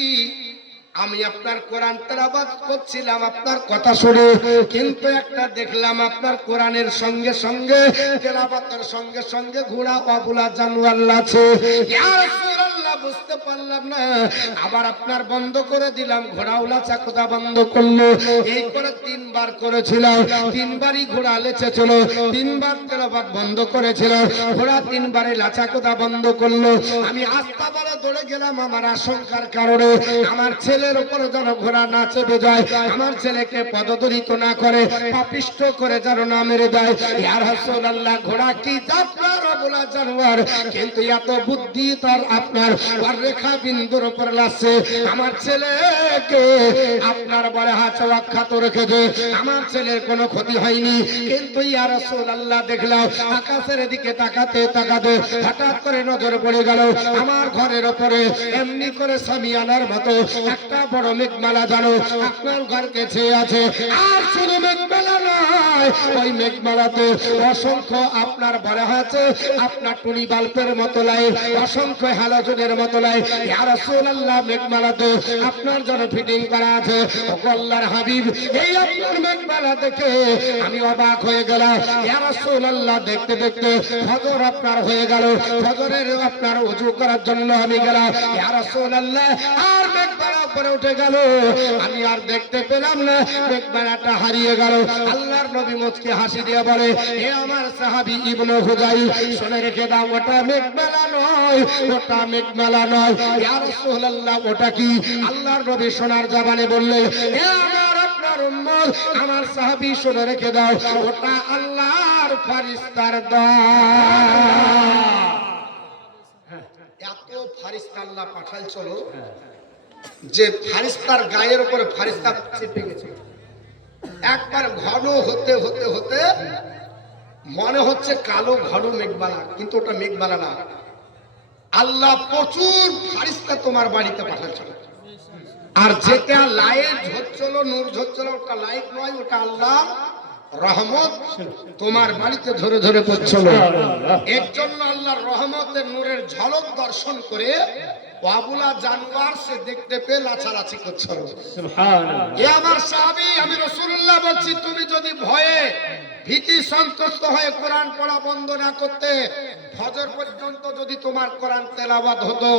আমি আপনার কোরআন তেলাওয়াত করছিলাম আপনার কথা শুনে, কিন্তু একটা দেখলাম আপনার কোরআনের সঙ্গে সঙ্গে তেলাওয়াতের সঙ্গে সঙ্গে ঘোড়া অবলা জানোয়ার আছে। ইয়া রাসূলুল্লাহ বুঝতে পারলাম না, আবার আপনার বন্ধ করে দিলাম, ঘোড়াওয়ালা চাকুদা বন্ধ করলো। এই করে 3 বার করেছিলাম, 3 বারই ঘোড়া লেচেছিল, 3 বার তেলাওয়াত বন্ধ করেছিল, ঘোড়া 3 বারে লাচাকুদা বন্ধ করলো। আমি আস্তা বলে দৌড়ে গেলাম আমার আশঙ্কার কারণে, আমার ছেলের উপরে যেন ঘোড়া না চেপে যায়, আমার ছেলেকে পদদলিত না করে, পাপিষ্ঠ করে যেন না মেরে দেয়। ইয়া রাসূলুল্লাহ ঘোড়া কি আপনার বলা জানোয়ার, কিন্তু এত বুদ্ধি তার আপনার রেখা বিন্দুর উপর লাগছে। আমার ছেলেকে আপনার বলে হাতে অক্ষাত রেখেছে, আমার ছেলের কোনো ক্ষতি হয়নি। কিন্তু ইয়া রাসূলুল্লাহ দেখলাম আকাশের দিকে তাকাতে তাকাতে হঠাৎ করে নজর পড়ে গেল আমার ঘরের উপরে এমনি করে সামিয়ানার মতো একটা বড় মেঘমালা জানো আপনার ঘরকে ছেয়ে আছে। আর শুধু মেঘমালা নয়, ওই মেঘমালাতে অসংখ্য আপনার বড় আছে আপনার টুনি বাল্বের মতো লাইট, অসংখ্য হ্যালোজেনের মতো লাইট। ইয়া রাসূলুল্লাহ মেঘমালাতে আপনার জন্য ফিটিং করা আছে। ও আল্লাহর হাবিব, এই আপনার মেঘমালা দেখে আমি অবাক হয়ে গেলাম। ইয়া রাসূলুল্লাহ দেখতে দেখতে ফজর আপনার হয়ে গেল, ফজরের আপনার ওযু করার জন্য আমি গেলাম। ইয়া রাসূলুল্লাহ আর মেঘমালা উপরে উঠে গেল, আমি আর দেখতে পেলাম না, মেঘমালাটা হারিয়ে গেল। আল্লাহর নবী মুচকি হাসি দিয়ে বলে, হে আমার সাহাবী ইবনে হুযাই, শুনে রেখে দাও, ওটা মেঘমালা নয়, ওটা মেঘমালা নয়। ইয়া রাসূলুল্লাহ ওটা কি? আল্লাহর নবী সোনার জবানে বললেন, হে আমার আপনার উম্মত, আমার সাহাবী শুনে রেখে দাও, ওটা আল্লাহর ফেরেশতার দল। এত ফেরেশতা আল্লাহ পাঠাল চলো যে ফেরেশতার গায়ের উপরে ফেরেশতা চেপে গেছে। একবার ঘন হতে হতে হতে মনে হচ্ছে কালো ঘন মেঘমালা, কিন্তু ওটা মেঘমালা না। আল্লাহ প্রচুর ফেরেশতা তোমার বাড়িতে পাঠাচ্ছিল। আর যেটা লাইট ঝরছিল, নূর ঝরছিল, ওটা লাইট নয়, ওটা আল্লাহ রহমত তোমার বাড়িতে ধরে ধরে পড়ছিল। এর জন্য আল্লাহর রহমতের নূরের ঝলক দর্শন করে বাবুলা জানোয়ার সে দেখতে পেয়ে লাচালাচি করছিল। সুবহানাল্লাহ। এ আমার সাহাবী, আমি রাসূলুল্লাহ বলছি, তুমি যদি ভয়ে ভীতি সন্ত্রস্ত হয়ে কোরআন পড়া বন্ধ না করতে, ফজর পর্যন্ত যদি তোমার কোরআন তেলাওয়াত হতো,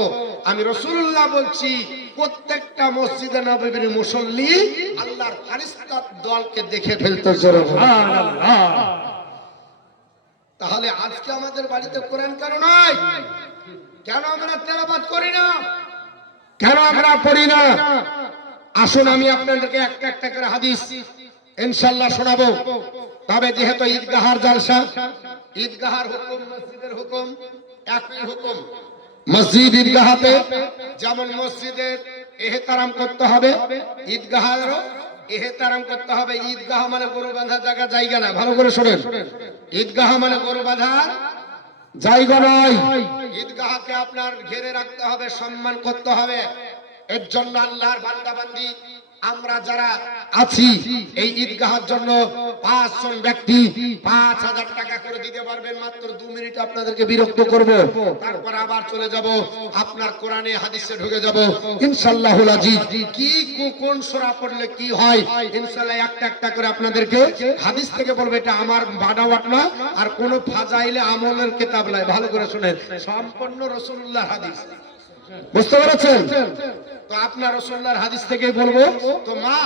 আমি রাসূলুল্লাহ বলছি প্রত্যেকটা মসজিদে নববীর মুসল্লি আল্লাহর ফেরেশতার দলকে দেখে ফেলতো। সুবহানাল্লাহ। তাহলে আজকে আমাদের বাড়িতে কোরআন কেন নাই? কেন আমরা তেলাওয়াত করি না? কেন আমরা পড়ি না? আসুন আমি আপনাদেরকে একটা একটা করে হাদিস ইনশাআল্লাহ শোনাবো। তবে যেহেতু ঈদগাহার জালসা, ঈদগাহার হুকুম মসজিদের হুকুম একই হুকুম। মসজিদ ঈদগাহাতে যেমন মসজিদের এহতারাম করতে হবে, ঈদগাহেরও এহতারাম করতে হবে। ঈদগাহ মানে গরু বাঁধার জায়গা না, ভালো করে শোনেন। ঈদগাহ মানে গরু বাঁধার জায়গা নয়। ঈদগাহকে আপনার ঘিরে রাখতে হবে, সম্মান করতে হবে। এর জন্য আল্লাহর বান্দা বান্দি আমরা যারা আছি এই ঈদগাহের জন্য 5 জন ব্যক্তি 5000 টাকা করে দিতে পারবেন। মাত্র 2 মিনিট আপনাদেরকে বিরক্ত করব, তারপর আবার চলে যাব আপনার কোরআনে হাদিসে ঢুকে যাব ইনশাআল্লাহুল আজিজ। কি কোন সূরা পড়লে কি হয় ইনশাআল্লাহ একটা একটা করে আপনাদেরকে হাদিস থেকে বলবো। এটা আমার বানাওয়াট না, আর কোন ফাজাইলে আমলের কিতাব নাই। ভালো করে শুনেন, সম্পূর্ণ রাসূলুল্লাহর হাদিস। বুঝতে পেরেছেন? তো আপনার রাসূলুল্লাহর হাদিস থেকে বলবো। তো মা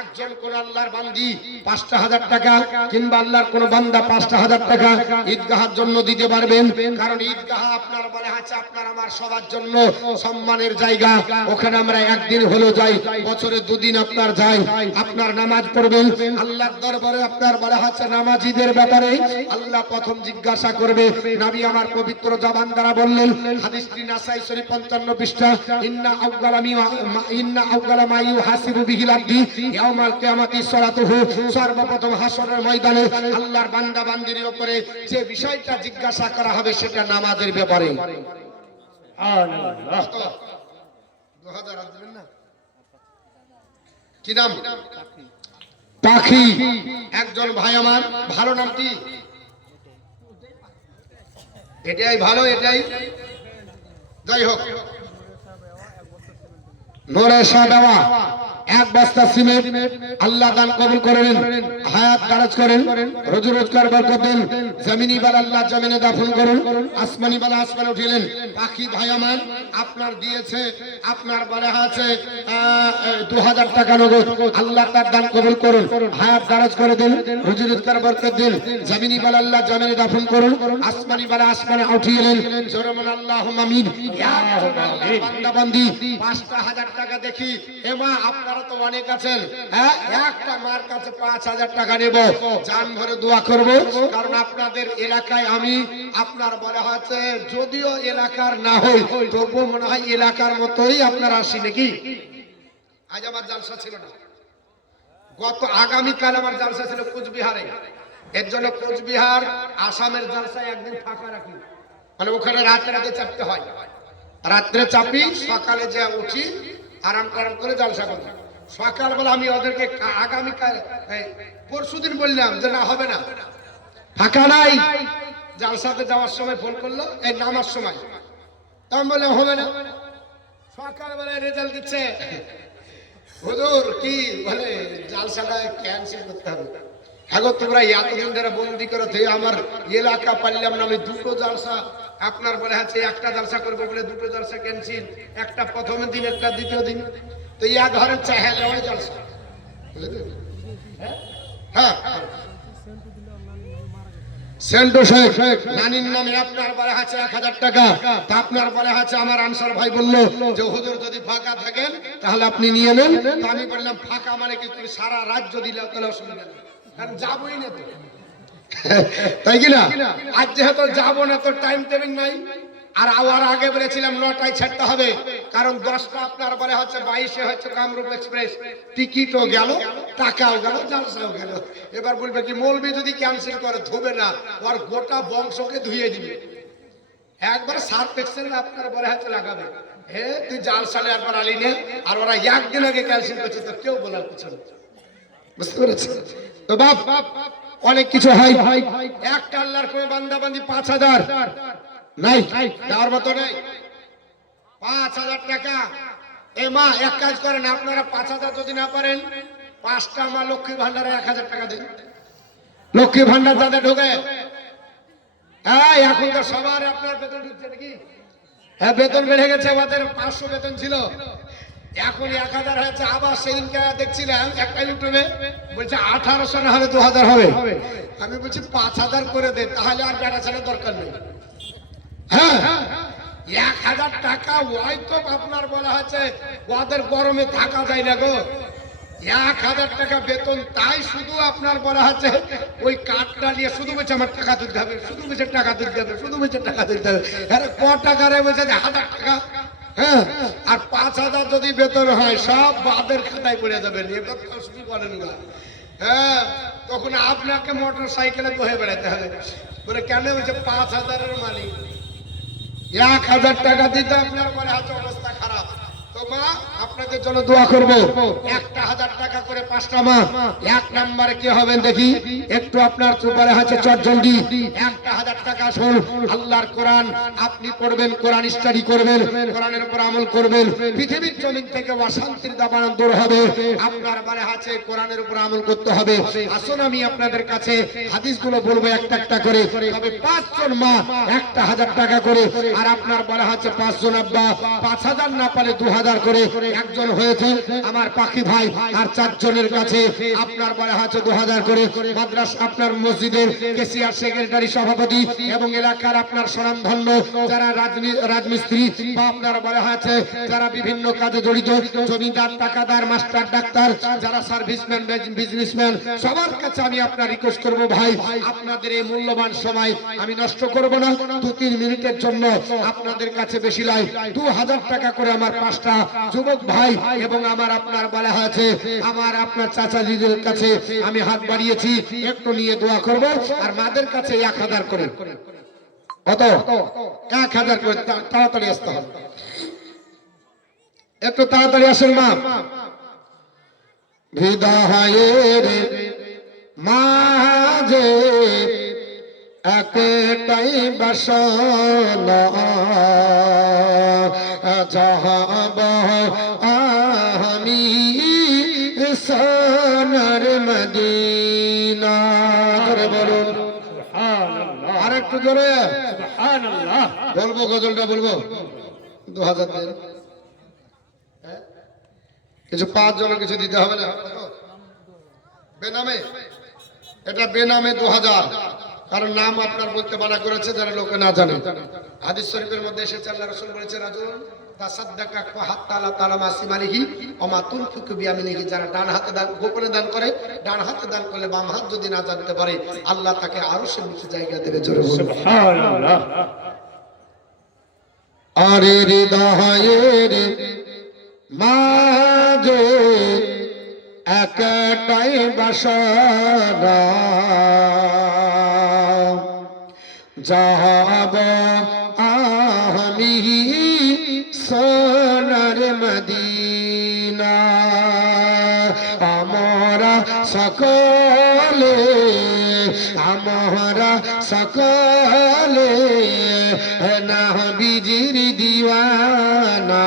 একজন কোন আল্লাহর বান্দি 5000 টাকা কিংবা আল্লাহর কোন বান্দা 5000 টাকা ঈদগাহের জন্য দিতে পারবেন। কারণ ঈদগাহ আপনার বলে আছে আপনার আমার সবার জন্য সম্মানের জায়গা। ওখানে আমরা একদিন হলো যাই, বছরে 2 দিন আপনার যাই। আপনার নামাজ পড়বেন আল্লাহর দরবারে। আপনার বলে আছে নামাজীদের ব্যাপারে আল্লাহ প্রথম জিজ্ঞাসা করবে। নবী আমার পবিত্র জবান দ্বারা বললেন, হাদিসটি নাসাই শরীফ 55 পৃষ্ঠা, ইন্না আউয়ালা মা ইউহাসিবু বিহিল আবদি ইয়াউমাল কিয়ামাতি সালাতুহু। সর্বপ্রথম হাসরের ময়দানে আল্লাহর বান্দা বান্দির উপরে যে বিষয়টা জিজ্ঞাসা করা হবে সেটা নামাজের ব্যাপারে। সুবহানাল্লাহ। 2000 দিবেন না? কি নাম? পাখি। একজন ভাই আমার, ভালো নাম কি? এটাই ভালো, এটাই যাই হোক। নূরে শাহ দেওয়া 1 বস্তা সিমেন্ট আল্লাহ দান কবুল করেন, হায়াত দারাজ করেন, রোজি রোজগার বরকত দেন। জমিনি বালা আল্লাহ জমিনে দাফন করুন, আসমানি বালা আসমানে উঠিলেন। পাখি ভাই আমার আপনার দিয়েছে, আপনার বলা আছে 2000 টাকা নগদ। আল্লাহ তার দান কবুল করুন, হায়াত দারাজ করে দেন, রোজি রোজগার বরকত দেন। জমিনি বালা আল্লাহ জমিনে দাফন করুন, আসমানি বালা আসমানে উঠিলেন। জোরে বলেন আল্লাহুম্মা আমিন। ইয়া বান্দা বান্দি 5000 টাকা দেখি এমা আপনারা আপনারা তো অনেক আছেন, হ্যাঁ একটা মার কাছে 5,000 টাকা নেব, জান ভরে দোয়া করব। কারণ আপনাদের এলাকায় আমি আপনার বলা হচ্ছে যদিও এলাকার না হই তবুও মনে হয় এলাকার মতোই আপনারা আসি নাকি। আজ আমার জালসা ছিল না, গত আগামীকাল আমার জালসা ছিল কোচবিহারে। এর জন্য কোচবিহার আসামের জালসায় একদিন ফাঁকা রাখি, মানে ওখানে রাতে রাতে চাপতে হয়। রাত্রে চাপি, সকালে যে উঠি আরাম টারাম করে জালসা করি। সকালবেলা আমি ওদেরকে আগামীকাল পরশুদিন বললাম যে না হবে না, ফাঁকা নাই। জালসাতে যাওয়ার সময় ফোন করলো, এই নামার সময়, তখন বললাম হবে না। সকালবেলায় রেজাল্ট দিচ্ছে, হুজুর কি বলে জালসাটা ক্যান্সেল করতে হবে। এখন তোমরা এতদিন ধরে বন্দি করে আমার এলাকা পারলাম না, আমি দুটো জালসা আপনার বলে আছে, একটা জালসা করবো বলে দুটো জালসা ক্যান্সেল, একটা প্রথমের দিন একটা দ্বিতীয় দিন, তো ইয়া ধরেন চাহে যাওয়াই জালসা। হ্যাঁ সেন্টু শেখ নানির নামে আপনার বলে আছে 1,000 টাকা। তা আপনার বলে আছে আমার আনসার ভাই বললো যে হুজুর যদি ফাঁকা থাকেন তাহলে আপনি নিয়ে নেন। তো আমি বললাম ফাঁকা মানে কি, তুমি সারা রাজ্য দিলে তাহলে অসুবিধা নেই, কারণ যাবোই না তো, তাই কিনা। আজ যেহেতু যাবো না তো টাইম টেবিল নাই। আর আওয়ার আগে বলেছিলাম 9টায় ছাড়তে হবে, কারণ 10টা আপনার বলে হচ্ছে 22-এ হচ্ছে কামরূপ এক্সপ্রেস, টিকিটও গেল, টাকাও গেল, জালসাও গেল। এবার বলবে কি মৌলবি যদি ক্যান্সেল করে ধুবে না, ওর গোটা বংশকে ধুয়ে দিবে, একবার সার্ফ এক্সেল আপনার বলে হচ্ছে লাগাবে। হে তুই জালসালে একবার আলি নে, আর ওরা একদিন আগে ক্যান্সেল করছে তো কেউ বলার কিছু না, বুঝতে পেরেছি তো বাপ। অনেক কিছু হয়, একটা আল্লাহর কোন বান্দা বান্দি 5,000 নাই দেওয়ার মতো নেই। 5,000 টাকা এ মা এক কাজ করেন আপনারা, 5,000 যদি না পারেন 5টা মা লক্ষ্মী ভান্ডারে 1,000 টাকা দেন। লক্ষ্মী ভান্ডার যাদের ঢোকে, হ্যাঁ এখন তো সবার আপনার বেতন ঢুকছে নাকি। হ্যাঁ বেতন বেড়ে গেছে, আমাদের 500 বেতন ছিল, এখন 1,000 হয়েছে। আবার সেদিনকে দেখছিলাম একটা ইউটিউবে বলছে 1,800 না হলে 2,000 হবে। আমি বলছি 5,000 করে দে, তাহলে আর বেড়া ছেলে দরকার নেই। হ্যাঁ 1,000 টাকা হয়তো আপনার বলা হচ্ছে ওদের গরমে থাকা যায় না গো। 1,000 টাকা বেতন, তাই শুধু আপনার বলা হচ্ছে ওই কার্ডটা নিয়ে শুধু বলছে আমার টাকা তুলতে হবে, শুধু বলছে টাকা তুলতে হবে, শুধু বলছে টাকা তুলতে হবে। হ্যাঁ ক টাকারে বলছে 1,000 টাকা। হ্যাঁ আর 5,000 যদি বেতন হয় সব বাদের খাতায় পড়ে যাবেন, এবার তো শুধু বলেন না। হ্যাঁ তখন আপনাকে মোটর সাইকেলে বহে বেড়াতে হবে। বলে কেন বলছে 5,000-এর মালিক, 1,000 টাকা দিতে আপনার পরে হাতে অবস্থা খারাপ। তো মা আপনাদের জন্য দোয়া করবো, 1,000 টাকা করে 5টা মা। 1 নম্বরে কি হবেন দেখি একটু আপনার চুপারে হাতে চটজলদি 1,000 টাকা শুন আল্লাহর কোরআন আপনি পড়বেন, কোরআন স্টাডি করবেন, কোরআনের উপর আমল করবেন, পৃথিবীর জমিন থেকে অশান্তির দাবানল দূর হবে। আপনার বলে আছে কোরআনের উপর আমল করতে হবে। আসুন আমি আপনাদের কাছে হাদিসগুলো বলবো একটা একটা করে, তবে 5 জন মা 1,000 টাকা করে, আর আপনার বলা হচ্ছে 5 জন আব্বা 5,000 না পারে 2,000 করে। একজন হয়েছে আমার পাখি ভাই, আর 4 জনের কাছে আপনার বলা হচ্ছে 2,000 করে। মাদ্রাসা আপনার মসজিদের কেসিআর সেক্রেটারি সভাপতি এবং এলাকার আপনার স্বনামধন্য যারা রাজমিস্ত্রি বা আপনার বলা হচ্ছে যারা বিভিন্ন কাজে জড়িত, জমিদার, টাকাদার, মাস্টার, ডাক্তার, যারা সার্ভিসম্যান, বিজনেসম্যান, সবার কাছে আমি আপনার রিকোয়েস্ট করব ভাই আপনাদের এই মূল্যবান সময় আমি নষ্ট করব না। 2-3 মিনিটের জন্য আপনাদের কাছে বেশি লাই 2,000 টাকা করে আমার 5টা যুবক ভাই এবং আমার আপনার বলা হয়েছে আমার আপনার চাচাজিদের কাছে আমি হাত বাড়িয়েছি, একটু নিয়ে দোয়া করব। আর মাদের কাছে 1,000 করে, কত 1,000 করে তাড়াতাড়ি আসতে হবে, একটু তাড়াতাড়ি আসেন মা। হৃদয়ের মাঝে একটাই বাসনা যাব আমি সোনার মদিনা। বলুন আর একটু জোরে বলবো, গজলটা বলবো। 2,000 দেন, কিছু 5 জনের কিছু দিতে হবে না, বেনামে, এটা বেনামে 2,000, কারণ নাম আপনার বলতে মানা করেছে যারা লোকে না জানে। হাদিস শরীফের মধ্যে এসেছে আল্লাহ রাসূল বলেছে রাজুল তাসাদ্দাকা হাত্তা লা তালামা শিমালিহি ওয়া মা তুনফিকু বিয়ামিনিহি, যারা ডান হাতে দান গোপনে দান করে, ডান হাতে দান করলে বাম হাত যদি না জানতে পারে আল্লাহ তাকে আরশের নিচে জায়গা দেবে। জোরে বলুন সুবহানাল্লাহ। আরে হৃদয়ের মাঝে একটাই বাসনা, যাব আমি সোনার মদিনা। আমরা সকলে নবীজির দিওয়ানা,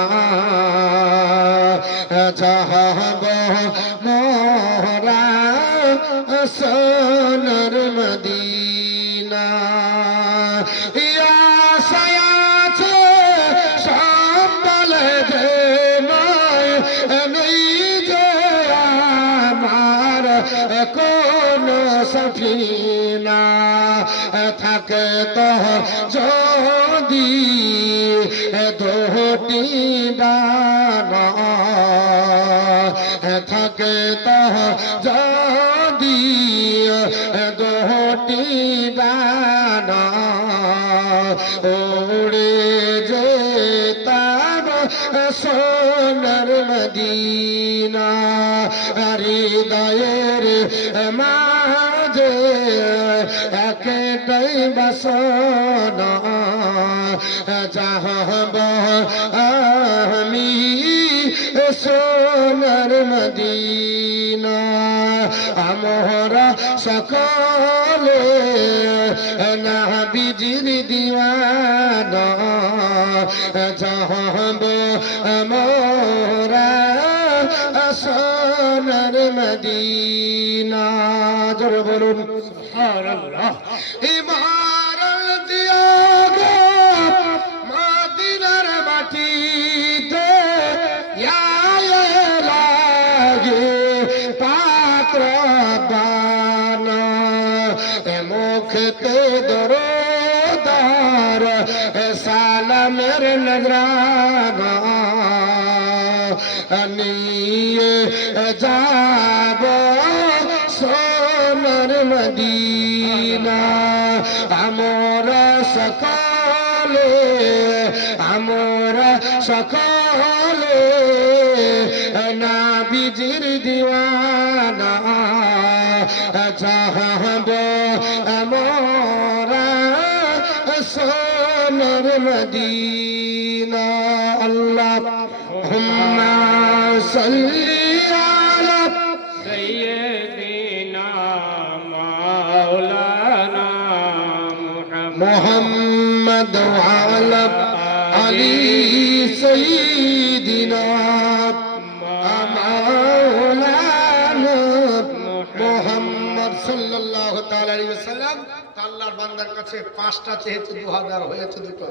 যাব মোরা সোনার মদিনা। কোন সফিনা থাকে তো যদি দুটি ডানা, থাকে তো যদি দুটি ডানা, উড়ে যেতাম সোনার মদিনা। হৃদয়ের মাঝে একটাই বাসনা, যাব আমি সোনার মদিনা। আমরা সকলে নবীজির দিওয়ানা, যাব আমরা সোনার মদিনা। জোরে বলুন সুবহানাল্লাহ। ইমারত দিয়া গো মদিনার মাটিতে, ইয়া লাগে পাক রব্বানা, মুখতে দরদার সালামের নজরানা নিয়ে যাব সোনার মদিনা। আমরা সকলে নবীজির দিওয়ানা, যাব আমরা সোনার মদিনা। আল্লাহুম্মা সাল্লি আলা সাইয়্যিদিনা মাওলানা মুহাম্মদ ওয়া আলা আলি সাইয়্যিদিনা মাওলানা মুহাম্মদ সাল্লাল্লাহু তাআলা আলাইহি ওয়াসাল্লাম। আল্লাহর বান্দার কাছে 5টা চেয়েছে, 2000 হয়েছে দুটো।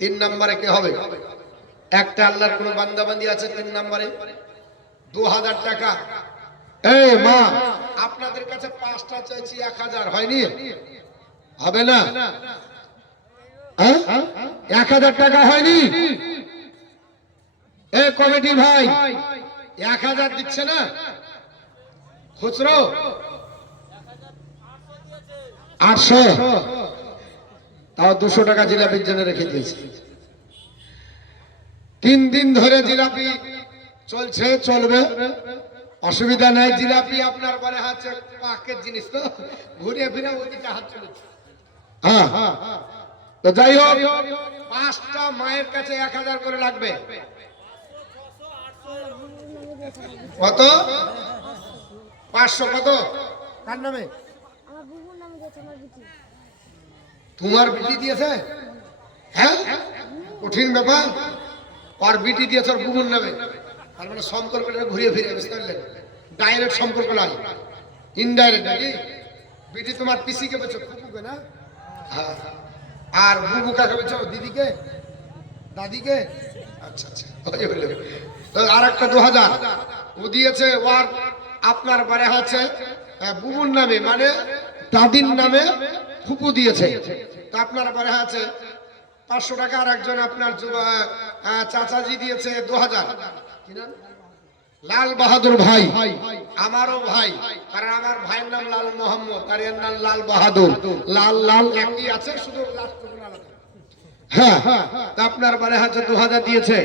3 নম্বরে কে হবে? একটা আল্লাহর কোন বান্দাবান্দি আছে 3 নম্বরে 2000 টাকা। এই মা, আপনাদের কাছে 5টা চাইছি, 1000 হয়নি? হবে না? 1000 টাকা হয়নি? এই কমিটি ভাই 1000 দিচ্ছে না? খুচরো 800, তাও 200 টাকা জিলাপির জন্য রেখে দিয়েছে। 3 দিন ধরে জিলাপি চলছে, চলবে, অসুবিধা নাই। জিলাপি আপনার বলে হাতে পাকের জিনিস, তো ঘুরে ফিরে ওদিকে হাত চলেছে। হ্যাঁ, তো যাই হোক, 5টা মায়ের কাছে 1000 করে লাগবে। কত? 500। কত? কার নামে? তোমার বিটি দিয়েছে? হ্যাঁ, কঠিন ব্যাপার। আর বিটি দিয়েছে ওর বুবুর নামে, তার মানে সম্পর্কটা ঘুরিয়ে ফিরে, বুঝতে পারলেন? ডাইরেক্ট সম্পর্ক নয়, ইনডাইরেক্ট। নাকি বিটি তোমার পিসিকে বেছো, ফুপুকে না? হ্যাঁ। আর বুবু কাকে বেছো? দিদিকে, দাদিকে? আচ্ছা আচ্ছা, আর একটা 2000 ও দিয়েছে, ওর আপনার বারে হচ্ছে বুবুর নামে, মানে দাদির নামে ফুপু দিয়েছে। তো আপনার বারে আছে 500 টাকা। আর একজন আপনার চাচাজি দিয়েছে 2000। কি নাম? লাল বাহাদুর ভাই, আমারও ভাই, কারণ আমার ভাইয়ের নাম লাল মোহাম্মদ আর এর নাম লাল বাহাদুর। লাল লাল একই আছে, শুধু লাস্টটুকু আলাদা। হ্যাঁ, তা আপনার বারে হাজার 2000 দিয়েছে।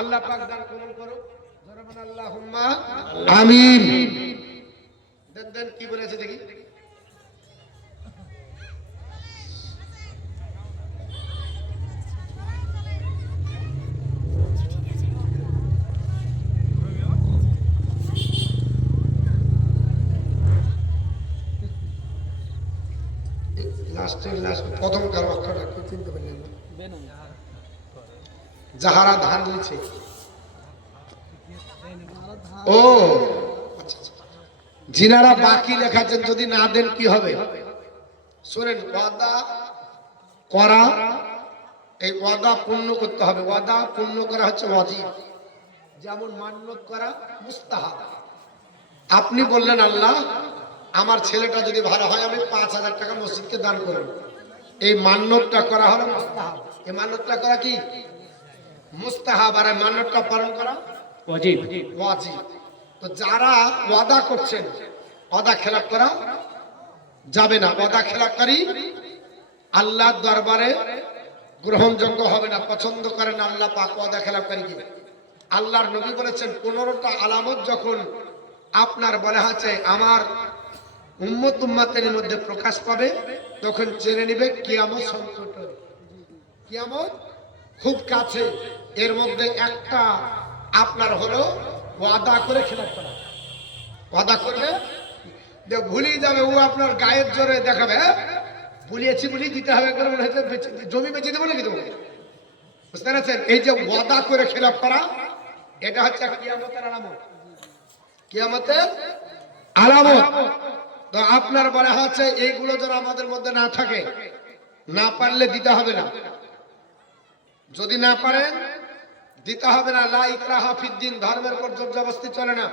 আল্লাহ পাক দান কবুল করুক। জনাব আল্লাহুম্মা আমিন। দেন কি বলেছে দেখি। প্রথম কার অক্ষরটা কি চিনতে পারলেন? যাহারা ধান নিচ্ছে। ও আচ্ছা, যিনারা বাকি লেখাচ্ছেন যদি না দেন কি হবে শোনেন। ওয়াদা করা, এই ওয়াদা পূর্ণ করতে হবে। ওয়াদা পূর্ণ করা হচ্ছে ওয়াজিব, যেমন মান্যত করা মুস্তাহাব। আপনি বললেন আল্লাহ আমার ছেলেটা যদি ভালো হয় আমি 5000 টাকা মসজিদকে দান করব, এই মান্যতটা করা হলো মুস্তাহাব। এই মান্যতটা করা কি মুস্তাহাব, আর এই মান্যতটা পালন করা ওয়াজিব। ওয়াজিব। তো যারা ওয়াদা করছেন ওয়াদা খেলাপ করা যাবে না। ওয়াদা খেলাপকারী আল্লাহর দরবারে গ্রহণযোগ্য হবে না, পছন্দ করেন আল্লাহ পাক ওয়াদা খেলাপকারীকে। আল্লাহর নবী বলেছেন 15টা আলামত যখন আপনার বলা আছে আমার উম্মতের মধ্যে প্রকাশ পাবে, তখন জেনে নিবে কিয়ামত সংকট, কিয়ামত খুব কাছে। এর মধ্যে একটা আপনার হলো ওয়াদা করে খেলাপ করা। ওয়াদা করবে ভুলিয়ে যাবে, ও আপনার গায়ের জোরে দেখাবে ভুলিয়েছি বলি দিতে হবে, জমি বেঁচে দেবো নাকি দেবো, বুঝতে পারছেন? এই যে ওয়াদা করে খেলাপ করা, এটা হচ্ছে কিয়ামতের আলামত। কিয়ামতের আলামত। তো আপনার বলা হচ্ছে এইগুলো যেন আমাদের মধ্যে না থাকে। না পারলে দিতে হবে না, যদি না পারেন দিতে হবে না। লা ইকরাহা ফিদ্দিন, ধর্মের উপর জোর জবরদস্তি চলে না।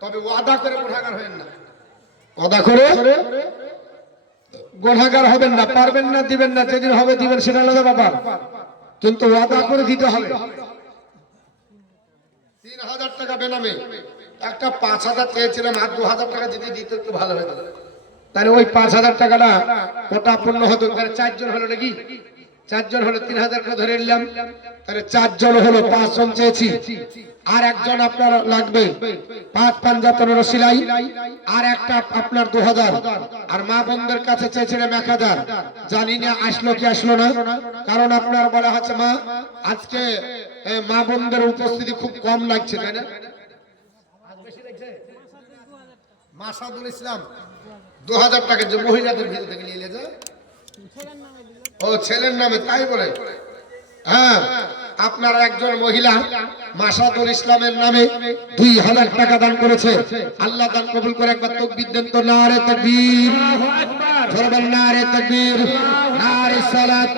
তবে ওয়াদা করে গুনাহগার হবেন না। ওয়াদা করে গুনাহগার হবেন না। পারবেন না দিবেন না, যেদিন হবে দিবেন সেটা আলাদা ব্যাপার, কিন্তু ওয়াদা করে দিতে হবে। 3000 টাকা বেনামে, একটা 5000 চেয়েছিলাম, আর 2000 টাকা যদি দিতে একটু ভালো হতো, তাহলে ওই 5000 টাকাটা ওটা পূর্ণ হতো। তাহলে 4 জন হলো নাকি? 4 জন হলো 3000 করে ধরে নিলাম, তাহলে 4 জন হলো, 5 জন চেয়েছি। আর একজন আপনার লাগবে 5 পাঞ্জাতনের সিলাই, আর একটা আপনার 2000। আর মা বোনদের কাছে চেয়েছিলাম 1000। জানি না আসলো কি আসলো না, কারণ আপনার বলা হচ্ছে মা আজকে মা বোনদের উপস্থিতি খুব কম লাগছে, তাই না? মাসাদুল ইসলাম 2000 টাকা যে মহিলাদের ভিতর থেকে নিয়ে যায়, ও ছেলের নামে, তাই বলে। হ্যাঁ, আপনার একজন মহিলা মাসাদুল ইসলামের নামে 2000 টাকা দান করেছে। আল্লাহ দান কবুল করে। একবার তাকবীর দেন তো, নারে তাকবীর, ধরবেন নারে তাকবীর, নারে সালাত,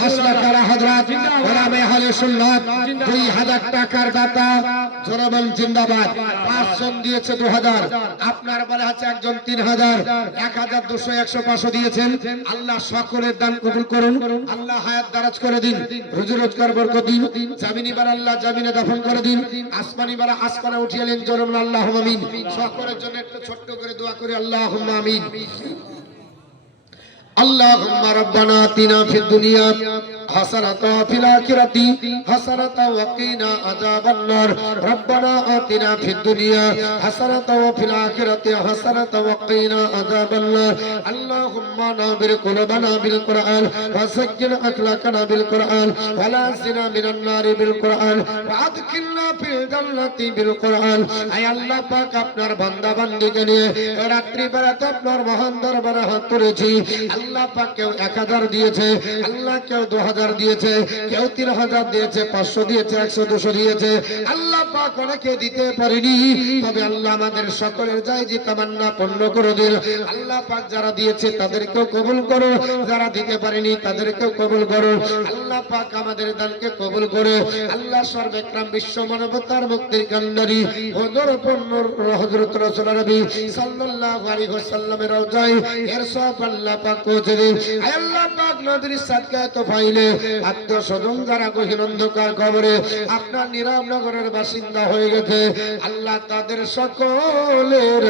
মাসলাকারা হযরত ওলামায়ে আহলে সুন্নাত। 2000 টাকার দাতা ধরবেন জিন্দাবাদ। 5 জন দিয়েছে 2000। আপনার বলে আছে একজন 3000, 1000, 200, 100, 500 দিয়েছেন। আল্লাহ সকলের দান কবুল করুন। আল্লাহ হায়াত দারাজ করে দিন, রুজি রোজগার বরকত দিন। জামিনী বার আল্লাহ জামিনে দাফন করে দিন, আসমানি বার আসমানে উঠিয়ে নিন। জোরে আল্লাহুম্মা আমিন। সকলের জন্য একটু ছোট্ট করে দোয়া করি, আল্লাহুম্মা আমিন। আল্লাহুম্মা রাব্বানা আতিনা ফিদ দুনিয়া হাসানাতাও ওয়া ফিল আখিরাতি হাসানাতাও ওয়া কিনা আযাবান নার। রাব্বানা আতিনা ফিদ দুনিয়া হাসানাতাও ওয়া ফিল আখিরাতি হাসানাতাও ওয়া কিনা আযাবান নার। আল্লাহুম্মা নাবির কুলুবানা বিল কুরআন ওয়া সাজ্জিল আখলাকানা বিল কুরআন ওয়া লা সিনা মিনান নারি বিল কুরআন ওয়া আদখিলনা ফিল জান্নাতি বিল কুরআন। আয় আল্লাহ পাক, আপনার বান্দা বান্দীকে নিয়ে রাত্রি বেলাতে আপনার মহান দরবারে হাত তুলেছি। আল্লাহ পাক কেউ 1000 দিয়েছে, আল্লাহ কেউ 2000 দিয়েছে, কেউ 3000 দিয়েছে, 500 দিয়েছে, 100, 200 দিয়েছে। আল্লাহ পাক অনেকে দিতে পারেনি, তবে আল্লাহ আমাদের সকলের জায়েজি তামান্না পূর্ণ করে দিন। আল্লাহ পাক যারা দিয়েছে তাদেরকেও কবুল করো, যারা দিতে পারেনি তাদেরকেও কবুল করো। আল্লাহ পাক আমাদের দানকে কবুল করে। আল্লাহ সর্বেকরাম বিশ্ব মানবতার মুক্তির কান্ডারি হযরত হযরত রাসূল নবী সাল্লাল্লাহু আলাইহি ওয়াসাল্লামের রওজায় এর সব আল্লাহ পাক পৌঁছে দিন। আয় আল্লাহ পাক নবীর সাদকায়ে তো পাইলে আত্মীয় স্বজন যারা গহীন অন্ধকার কবরে আপনার নিরামনগরের বাসিন্দা হয়ে গেছে, আল্লাহ তাদের সকলের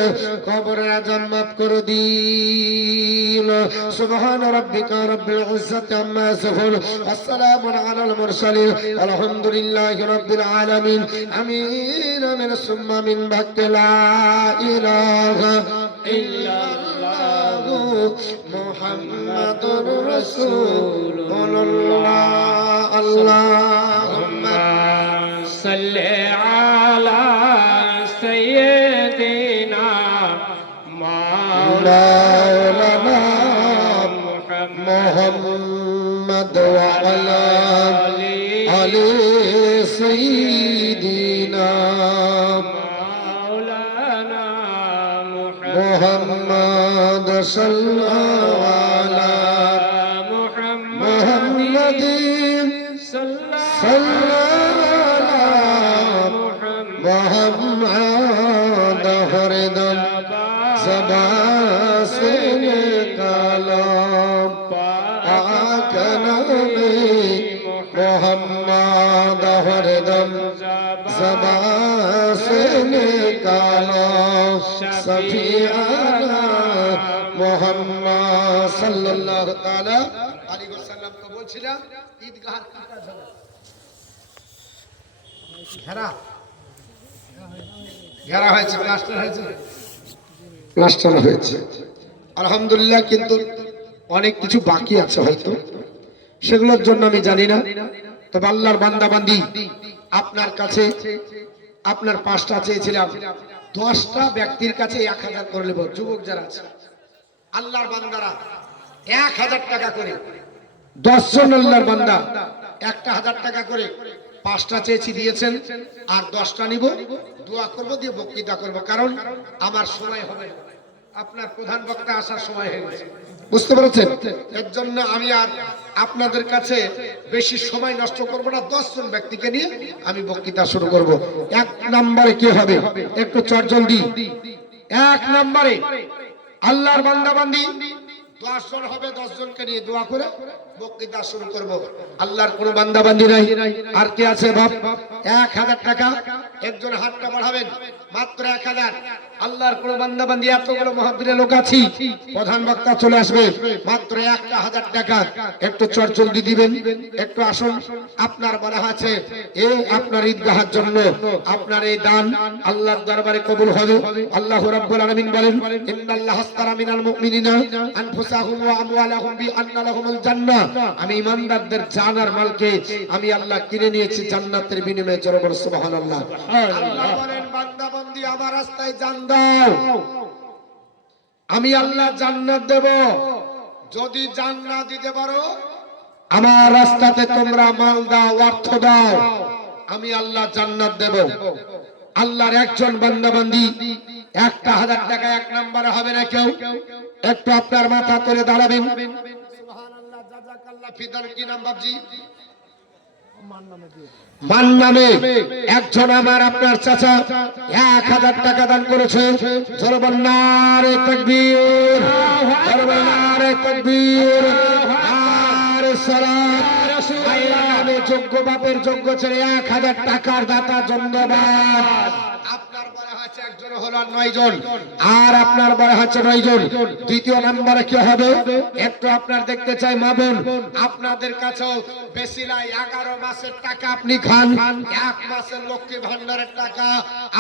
কবরের আযাব মাফ করে দিন। সুবহান রাব্বিকা রাব্বিল ইজ্জাতি আম্মা ইয়াসিফুন, আসসালামু আলাল মুরসালিন, আলহামদুলিল্লাহি রাব্বিল আলামিন। আমিন আমিন সুম্মা মিন বাক্কি লা ইলাহা ইল্লাল্লাহু মুহাম্মাদুর রাসূলুল্লাহ। আল্লাহুম্মা সাল্লি আলা সাইয়্যিদিনা মাওলানা মুহাম্মদ ওয়া আলা আলি সাইয়্যিদিনা মাওলানা মুহাম্মদ সাল্লাল্লাহু আলা মুহাম্মাদিন সাল্লাল্লাহু মুহাম্মদ হরদম सबा से कलाम पाक नबी मोहम्मद हरदम सबा से कलाम सफियाना मोहम्मद सल्लल्लाहु ताला अलैहि वसल्लम को বলছিলাম ঈদগাহ কাটা যাবে ঘেরা হয়েছে, প্লাস্টার হয়েছে, প্লাস্টার হয়েছে আলহামদুলিল্লাহ। কিন্তু অনেক কিছু বাকি আছে হয়তো, সেগুলোর জন্য আমি জানি না। তবে আল্লাহর বান্দা বান্দি আপনার কাছে আপনার 5টা চেয়েছিলাম, 10টা ব্যক্তির কাছে 1000 করে নেব। যুবক যারা আছে আল্লাহর বান্দারা 1000 টাকা করে, 10 জন আল্লাহর বান্দা 1000 টাকা করে 5টা চেয়েছি দিয়েছেন, আর 10টা নিব, দোয়া করব, দিয়ে বক্তৃতা করব। কারণ আমার সময় হবে, আপনার প্রধান বক্তা আসার সময় হয়ে গেছে, বুঝতে পেরেছেন? এর জন্য আমি আর আপনাদের কাছে বেশি সময় নষ্ট করব না। 10 জন ব্যক্তিকে নিয়ে আমি বক্তৃতা শুরু করব। 1 নম্বরে কি হবে, একটু চটজলদি। 1 নম্বরে আল্লাহর বান্দা বান্দি 10 জন হবে, 10 জনকে নিয়ে দোয়া করে বক্তৃতা শুরু করব। আল্লাহর কোন বান্দা বান্দি নাই, আর কে আছে বাপ? 1000 টাকা একজন হাতটা বাড়াবেন, মাত্র 1000। আল্লাহর কোন বান্দা বান্দি, এতগুলো মাহফিলে লোক আছি, প্রধান বক্তা চলে আসবে, মাত্র 1000 টাকা। একটু চটজলদি দিবেন, একটু আসুন। আপনার বলা আছে এই আপনার ঈদগাহের জন্য আপনার এই দান আল্লাহর দরবারে কবুল হবে। আল্লাহ রাব্বুল আলামিন বলেন, ইন্নাল্লাহা আস্তারা মিনাল মুমিনিনা আনফুসাহুম ওয়া আমওয়ালাহুম বিআন্না লাহুমুল জান্নাহ। আমি ইমানদারদের জান আর মালকে আমি আল্লাহ কিনে নিয়েছি জান্নাতের বিনিময়ে। জোরে বলো সুবহানাল্লাহ। আল্লাহ বলেন, বান্দা বান্দি আমার রাস্তায় জান দাও, আমি আল্লাহ জান্নাত দেব। যদি জান্নাত দিতে পারো, আমার রাস্তাতে তোমরা মাল দাও, অর্থ দাও, আমি আল্লাহ জান্নাত দেব। আল্লাহর একজন বান্দা বান্দি 1000 টাকা 1 নম্বরে হবে না কেউ? একটু আপনার মাথা তুলে দাঁড়াবেন। সুবহানাল্লাহ, জাযাকাল্লাহ ফিদার। কি নাম বাবজি? মান নামে একজন আমার আপনার চাচা 1000 টাকা দান করেছে। জোরে বল নারে তাকবীর, জোরে বল নারে তাকবীর, নারে সালাত। আল্লাহর যোগ্য বাপের যোগ্য ছেলে 1000 টাকার দাতা, ধন্যবাদ। আপনার বলা হচ্ছে একজন হলো 9 জন, আর আপনার বলা হচ্ছে 9 জন। দ্বিতীয় নম্বরে কি হবে একটু আপনার দেখতে চাই। মা বোন, আপনাদের কাছেও বেশি নাই, 11 মাসের টাকা আপনি খান, 1 মাসের লক্ষ্মী ভান্ডারের টাকা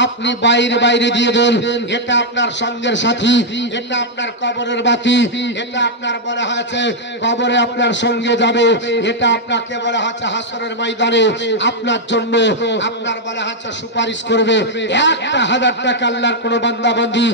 আপনি বাইরে বাইরে দিয়ে দেন। এটা আপনার সঙ্গের সাথী, এটা আপনার কবরের বাতি, এটা আপনার বলা হয়েছে কবরে আপনার সঙ্গে যাবে, এটা আপনাকে বলা হচ্ছে হাসরের ময়দানে আপনার জন্য আপনার বলা হচ্ছে সুপারিশ করবে। 1000 টাকা আল্লাহর কোন বান্দা বান্দি,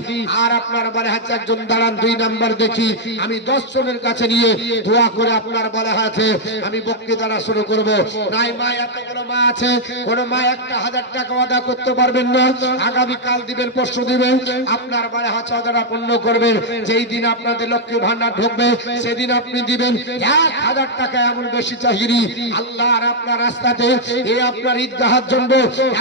আর আপনার বলা হচ্ছে একজন দাঁড়ান। 2 নাম্বার দেখি, আমি 10 জনের কাছে নিয়ে দোয়া করে আপনার বলা হয়েছে আমি বক্তৃতা শুরু করব। নাই মা, এতগুলো মা আছে, কোন মা 1000 টাকা আদা করতে পারবেন না, আগামী কাল দিবেন, পরশু দিবেন, আপনার বলা হচ্ছে আদাটা পূর্ণ করবেন। যেই দিন আপনাদের লক্ষ্মী ভান্ডার ঢুকবে সেদিন আপনি দিবেন 1000 টাকা। এমন বেশি চাহিরি আল্লাহ আর আপনার রাস্তাতে এই আপনার ঈদগাহের জন্য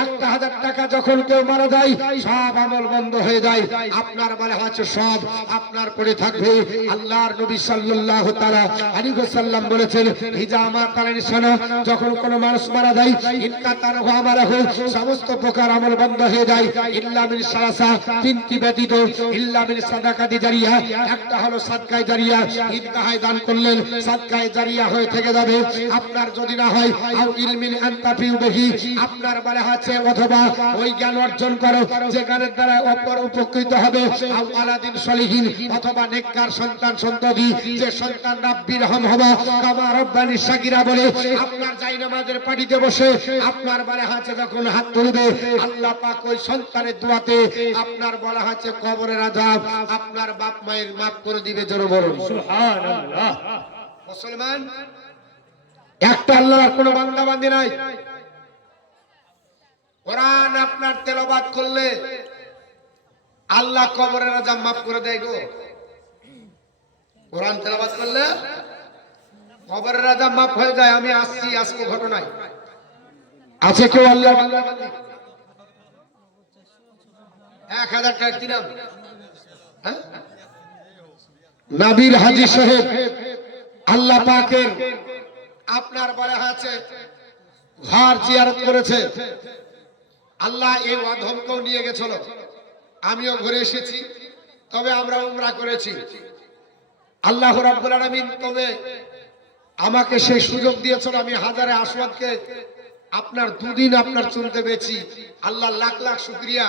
1000 টাকা যখন কেউ মারা যায়, সব আমল বন্ধ হয়ে যায়, আপনার বলা হচ্ছে সব আপনার পড়ে থাকবে। আল্লাহর নবী সাল্লাল্লাহু তাআলা আলাইহি ওয়াসাল্লাম বলেছেন, হিজা আমার তালের নিশানা, যখন কোনো মানুষ মারা যায় ইনকা তারহু আমালাহু, সমস্ত প্রকার আমল বন্ধ হয়ে যায়, ইল্লা মিন সালাসা, তিনটি ব্যতীত, ইল্লা মিন সাদাকাতি জারিয়া, একটা হলো সাদকায়ে জারিয়া, ঈদগাহে দান করলেন, সাদকায়ে জারিয়া হয়ে থেকে যাবে। আপনার যদি না হয় আও ইলমিন আনতাফিউ বিহি, আপনার বলা আছে অথবা ওই জ্ঞান অর্জন করো যে জ্ঞানের দ্বারা অপর উপকৃত হবে, আও আলাদিন সলিহিন, অথবা নেককার সন্তান সন্ততি, যে সন্তান রাব্বি রহম হবা কামা রব্বানি সাগীরা বলে আপনার যাই নামাজের পাটিতে বসে আপনার বলা আছে যখন হাত তুলবে, আল্লাহ পাক ওই সন্তানের দোয়াতে আপনার বলা আছে কবরের আযাব আপনার বাপ মায়ের মাফ করে দিবে। জোরে বলুন সুবহানাল্লাহ। মুসলমান, একটা আল্লাহর কোনো বান্দা বান্দি নাই। কোরআন আপনার তেলাওয়াত করলে আল্লাহ কবরের আযাব মাফ করে দেয় গো। কোরআন তেলাওয়াত করলে কবরের আযাব মাফ হয়ে যায়। আমি আসছি আজকে ঘটনায়। আছে কেউ আল্লাহর বান্দা বান্দি? 1000 টাকা কি নাম? হ্যাঁ, নাবির হাজী সাহেব আল্লাহ পাকের আপনার বলা আছে ঘর জিয়ারত করেছে। আল্লাহ এই অধমকেও নিয়ে গেছিল, আমিও ঘুরে এসেছি, তবে আমরা উমরা করেছি। আল্লাহ রাব্বুল আলামিন তবে আমাকে সেই সুযোগ দিয়েছিল, আমি হাজারে আসওয়াদকে আপনার দুদিন আপনার চলতে পেয়েছি। আল্লাহ লাখ লাখ শুকরিয়া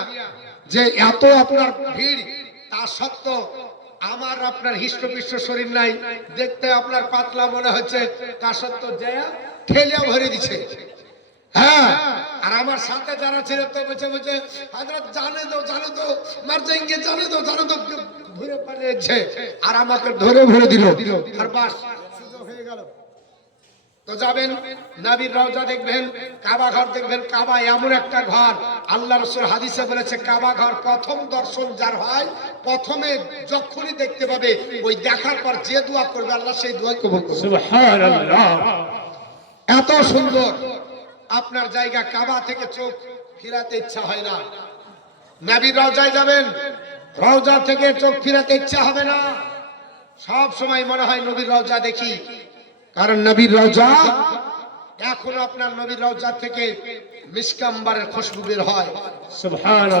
যে এত আপনার ভিড়, তা সত্ত্বেও আমার আপনার হিষ্টপিষ্ট শরীর নাই, দেখতে আপনার পাতলা মনে হচ্ছে, তা সত্ত্বেও জয়া ঠেলে ভরে দিচ্ছে। হ্যাঁ, আর আমার সাথে যারা ছিল তো বলছে বলছে হযরত জানে তো মার যাएंगे, জানে তো ঘুরে পালিয়েছে, আর আমাকে ধরে ভরে দিল, আর বাস সুযোগ হয়ে গেল। তো যাবেন নবীর রওজা দেখবেন, কাবা ঘর দেখবেন। কাবা এমন একটা ঘর, আল্লাহ রাসূল হাদিসে বলেছে কাবা ঘর প্রথম দর্শন যার হয়, প্রথমে যখনই দেখতে পাবে ওই দেখার পর যে দোয়া করবে আল্লাহ সেই দোয়া কবুল করবে। সুবহানাল্লাহ। এত সুন্দর আপনার জায়গা, কাবা থেকে চোখ ফিরাতে ইচ্ছা হয় না। নবীর রওজায় যাবেন, রওজা থেকে চোখ ফিরাতে ইচ্ছা হবে না, সব সময় মনে হয় নবীর রওজা দেখি। কারণ নবীর রওজা এখন আপনার নবীর রওজা থেকে মিসকাম্বারের খুশবু বের হয়। সুবহানাল্লাহ।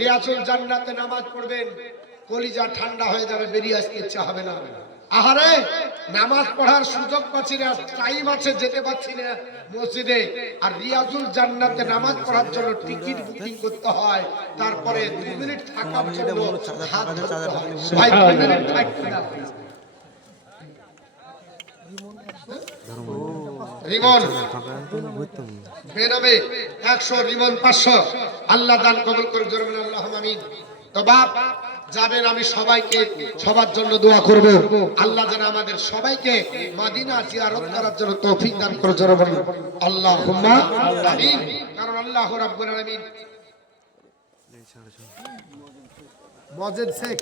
রিয়াজুল জান্নাতে নামাজ পড়বেন, কলিজা ঠান্ডা হয়ে যাবে, বেরিয়ে আসতে ইচ্ছা হবে না। আহারে, নামাজ পড়ার সুযোগ পাচ্ছি না, টাইম আছে যেতে পারছি না মসজিদে, আর রিয়াজুল জান্নাতে নামাজ পড়ার জন্য টিকিট বুকিং করতে হয়, তারপরে 2 মিনিট থাকার জন্য হাত ধরতে হয়। ভাই 2 মিনিট থাকতে না। রিমন বেনামে 100, রিমন 500, আল্লাহ দান কবুল করে জোরে বলেন আল্লাহুম্মা আমিন। তো বাপ যাবেন, আমি সবাইকে সবার জন্য দোয়া করব, আল্লাহ যেন আমাদের সবাইকে মদিনা জিয়ারত করার জন্য তৌফিক দান করে জোরে বলেন আল্লাহুম্মা আমিন। কারণ আল্লাহ রাব্বুল আলামিন মজিদ শেখ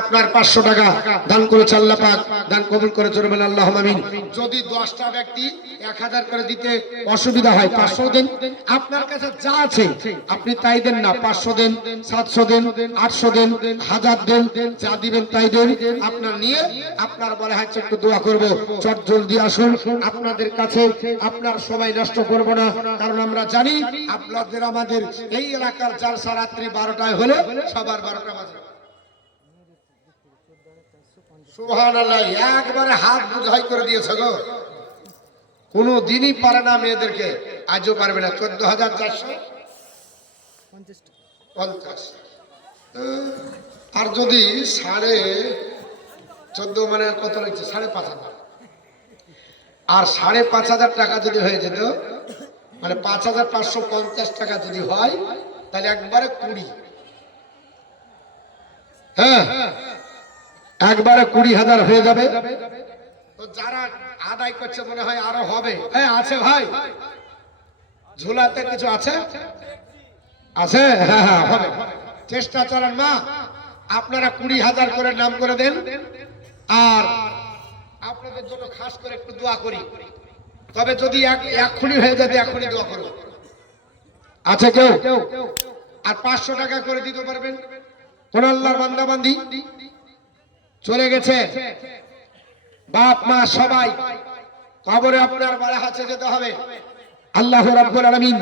আপনার 500 টাকা দান করেছে, আল্লাহ পাক দান কবুল করে জোরে বলেন আল্লাহুম্মা আমিন। যদি 10টা ব্যক্তি 1000 করে দিতে অসুবিধা হয় 500 দেন, আপনার কাছে যা আছে আপনি তাই দেন না, 500 দেন, 700 দেন, 800 দেন, 1000 দেন, যা দিবেন তাই দেন। আপনার নিয়ে আপনার বলে হচ্ছে একটু দোয়া করব, চট জলদি আসুন আপনাদের কাছে, আপনার সময় নষ্ট করব না, কারণ আমরা জানি আপনাদের আমাদের এই এলাকার জালসা রাত্রি 12টায় হলে সবার 12টা বাজে। সুবহানাল্লাহ, একবারে হাত বুঝাই করে দিয়েছে গো, কোনো দিনই পারে না মেয়েদেরকে, আজও পারবে না। 14,450, আর যদি 14.5 মানে কত লাগছে, 5,500, আর 5,500 টাকা যদি হয়ে যেত, মানে 5,550 টাকা যদি হয়, তাহলে একবারে 20, হ্যাঁ একবারে 20,000 হয়ে যাবে। তো যারা আদায় করছে মনে হয় আরো হবে। হ্যাঁ আছে ভাই, ঝোলাতে কিছু আছে, আছে, হ্যাঁ হ্যাঁ হবে, চেষ্টা চালান। মা আপনারা 20,000 করে নাম করে দেন, আর আপনাদের জন্য খাস করে একটু দোয়া করি। তবে যদি এক্ষুনি হয়ে যাবে, এখনই দোয়া করো। আছে কেউ? আর 500 টাকা করে দিতে পারবেন? কোন আল্লাহর বান্দা বান্দি চলে গেছে, বাপ মা সবাই কবরে, আপনার বাড়ি হাতে যেতে হবে। আল্লাহ রাব্বুল আলামিন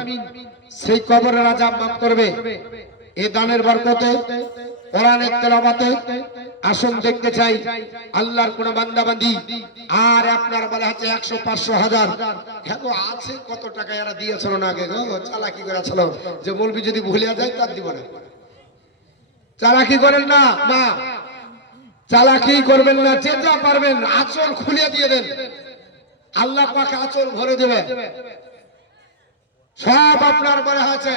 সেই কবরের আযাব মাফ করবে এই দানের বরকতে, কোরআনের তেলাওয়াতে। আসুন দেখতে চাই আল্লাহর কোন বান্দা বান্দি আর আপনার বাড়ি হাতে 100, 500, 1000 আছে কত টাকা এরা দিয়েছিল না আগে গো, চালাকি করেছিল যে মৌলবি যদি ভুলে যায় তার দিব না। চালাকি করেন না মা, চালাকি করবেন না, যে যা পারবেন আঁচল খুলে দিয়ে দেন, আল্লাহ পাক আঁচল ভরে দেবে। সব আপনার বলে আছে,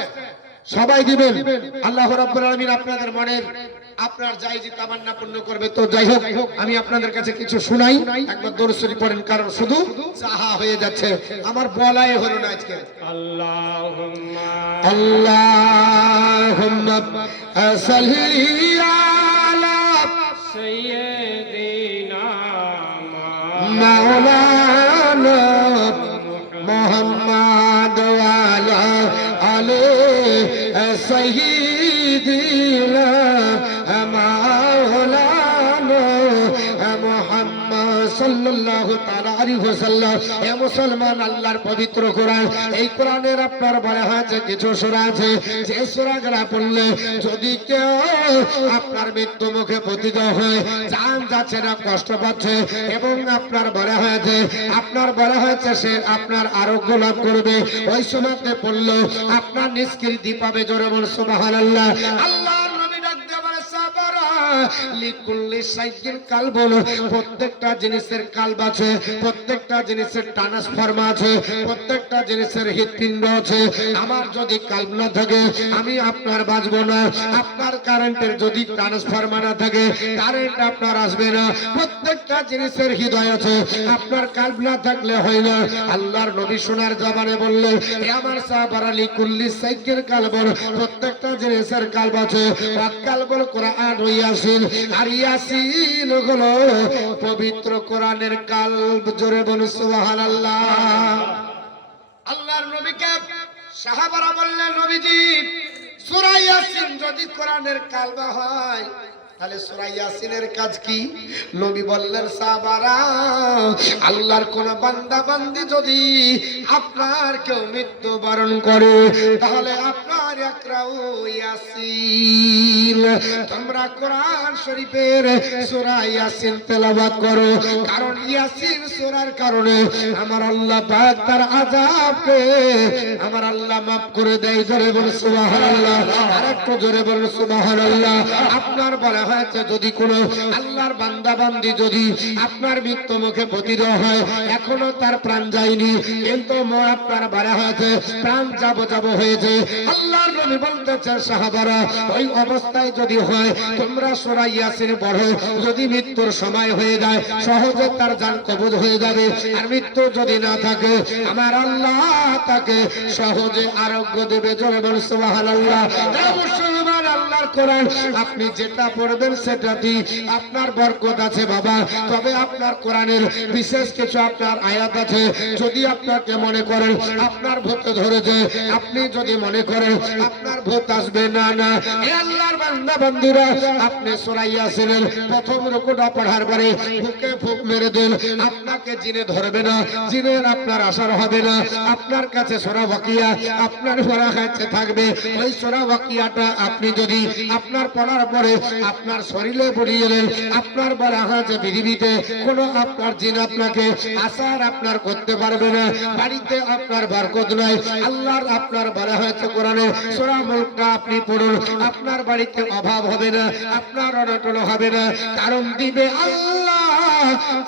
সবাই দিবেন। আল্লাহ রাব্বুল আলামিন আপনাদের মনের আপনার জায়েজি তামান্না পূর্ণ করবে। তো যাই হোক, আমি আপনাদের কাছে কিছু শোনাই, একবার দরুদ শরীফ পড়েন, কারণ শুধু চাহা হয়ে যাচ্ছে, আমার বলাই হলো না আজকে। আল্লাহুম্মা সাল্লি আলা সাইয়্যিদিনা মাওলানা মুহাম্মদ ওয়া আলা আলি সাইয়্যিদিনা মাওলানা মুহাম্মদ সাল্লাল্লাহু তাআলা আলাইহি ওয়াসাল্লাম। হে মুসলমান, আল্লাহর পবিত্র কোরআন, এই কোরআনের আপনার বলা হয়েছে কিছু সূরা আছে, যে সূরাগুলো পড়লে যদি কেউ আপনার মৃত্যু মুখে পতিত হয়, জান যাচ্ছে না, কষ্ট পাচ্ছে, এবং আপনার বলা হয়েছে সে আপনার আরোগ্য লাভ করবে, ওই সময়তে পড়লো আপনার নিষ্কৃতি পাবে। জোরে বল সুবহানাল্লাহ। আল্লাহর নবী ডাক দিয়ে বলে, সাবারা লিকুল্লি শাইইন কালবুন, প্রত্যেকটা জিনিসের কালব আছে, প্রত্যেকটা জিনিসের ট্রান্সফর্ম আছে, প্রত্যেকটা জিনিসের হৃৎপিণ্ড আছে। আমার যদি কালব না থাকে আমি আপনার বাঁচবো না। আপনার কারেন্টের যদি ট্রান্সফর্মার না থাকে কারেন্ট আপনার আসবে না। প্রত্যেকটা জিনিসের হৃদয় আছে, আপনার কালব না থাকলে হয় না। আল্লাহর নবী সোনার জবানে বললেন, হে আমার সাহাবারা, লিকুল্লি শাইইন কালবুন, প্রত্যেকটা জিনিসের কালব আছে। কালবুল কোরআন ও ইয়াসিন, আর ইয়াসিন হলো পবিত্র কোরআনের কালব। জোরে বলুন সুবহানাল্লাহ। আল্লাহর নবীকে সাহাবারা বললেন, নবীজি সূরা ইয়াসিন যদি কোরআনের কালব হয় তাহলে সূরা ইয়াসিনের কাজ কি? নবী বললেন, সাহাবারা, আল্লাহর কোন বান্দা বান্দি যদি আপনার কেউ মৃত্যুবরণ করে তাহলে আপনার ইকরাউ ইয়াসিন, তোমরা কোরআন শরীফের সূরা ইয়াসিন তেলাওয়াত করো, কারণ ইয়াসিন সূরার কারণে আমার আল্লাহ পাক তার আযাবকে আমার আল্লাহ মাফ করে দেয়। জোরে বলুন সুবহানাল্লাহ, আরেকটু জোরে বলুন সুবহানাল্লাহ। আপনার বলা হয়েছে যদি কোনো আল্লাহর বান্দা বান্দি যদি আপনার মৃত্যু মুখে পতিত হয়, এখনো তার প্রাণ যায়নি, কিন্তু আপনার বলা হয়েছে প্রাণ যাব হয়েছে, আল্লাহর নবী বলতেছেন, সাহাবারা, ওই অবস্থায় যদি হয় তোমরা সূরা ইয়াসিন পড়ো। যদি মৃত্যুর সময় হয়ে যায় সহজে তার জান কবজ হয়ে যাবে, আর মৃত্যু যদি না থাকে আমার আল্লাহ তাকে সহজে আরোগ্য দেবে। জোরে বলুন সুবহানাল্লাহ। মুসলমান, আল্লাহর কোরআন আপনি যেটা পড়বেন সেটাতেই আপনার বরকত আছে বাবা। তবে আপনার কোরআনের বিশেষ কিছু আপনার আয়াত আছে, যদি আপনাকে মনে করেন আপনার ভূত ধরেছে, আপনি যদি মনে করেন আপনার ভূত আসবে না, না, হে আল্লাহর বান্দা বান্দীরা, আপনি সূরা ইয়াসিনের প্রথম রুকুটা পড়ার পরে বুকে ফুঁক মেরে দেন, আপনাকে জিনে ধরবে না, জিনের আপনার আসার হবে না। আপনার কাছে সূরা ওয়াকিয়া আপনার পড়া কাছে থাকবে, ওই সূরা ওয়াকিয়াটা আপনি যদি আপনার পড়ার পরে আপনার শরীরে পড়িয়ে দেন, আপনার বলা হয়েছে পৃথিবীতে কোনো আপনার জিন আপনাকে আসার আপনার করতে পারবে না, বাড়িতে আপনার বরকত নাই। আল্লাহর আপনার বলা হয়েছে কোরআনে সূরা মুলকটা আপনি পড়ুন, আপনার বাড়িতে অভাব হবে না, আপনার অনটন হবে না, কারণ দিবে আল্লাহ।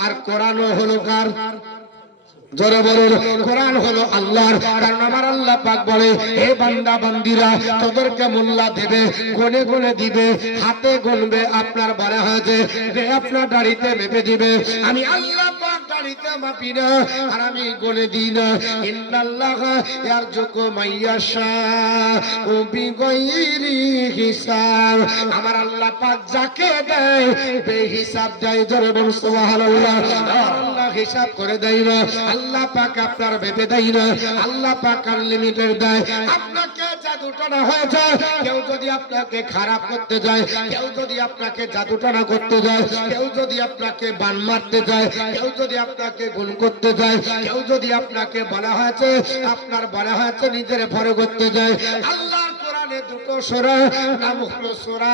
আর কোরআনও হলো কার? জোরে বলুন, কোরআন হলো আল্লাহর। কারণ আমার আল্লাহ পাক বলে, হে বান্দা বান্দিরা, তোদেরকে মোল্লা দেবে, গুনে গুনে দিবে, হাতে গুনবে, আপনার বলা হয়েছে যে আপনার দাড়িতে মেপে দিবে। আমি আল্লাহ পাক দাড়িতে মাপি না, আর আমি গুনে দিই না। ইন্নাল্লাহ ইয়ারযুকু মাইয়াশা বিগাইরি হিসাব। আমার আল্লাহ পাক যাকে দেয় বেহিসাব দেয়। জোরে বলুন সুবহানাল্লাহ। আল্লাহ হিসাব করে দেয় না, আল্লাহ পাক আপনার বেঁধে দেয় না, আল্লাহ পাক আনলিমিটেড দেয়। আপনাকে জাদুটনা হয়ে যায়, কেউ যদি আপনাকে খারাপ করতে যায়, কেউ যদি আপনাকে জাদুটনা করতে যায়, কেউ যদি আপনাকে বান মারতে যায়, কেউ যদি আপনাকে গুণ করতে যায়, কেউ যদি আপনাকে বলা হয়েছে আপনার বলা হয়েছে নিজের ভরে করতে যায়, আল্লাহর কোরআনে দুটো সূরা নাম হলো সূরা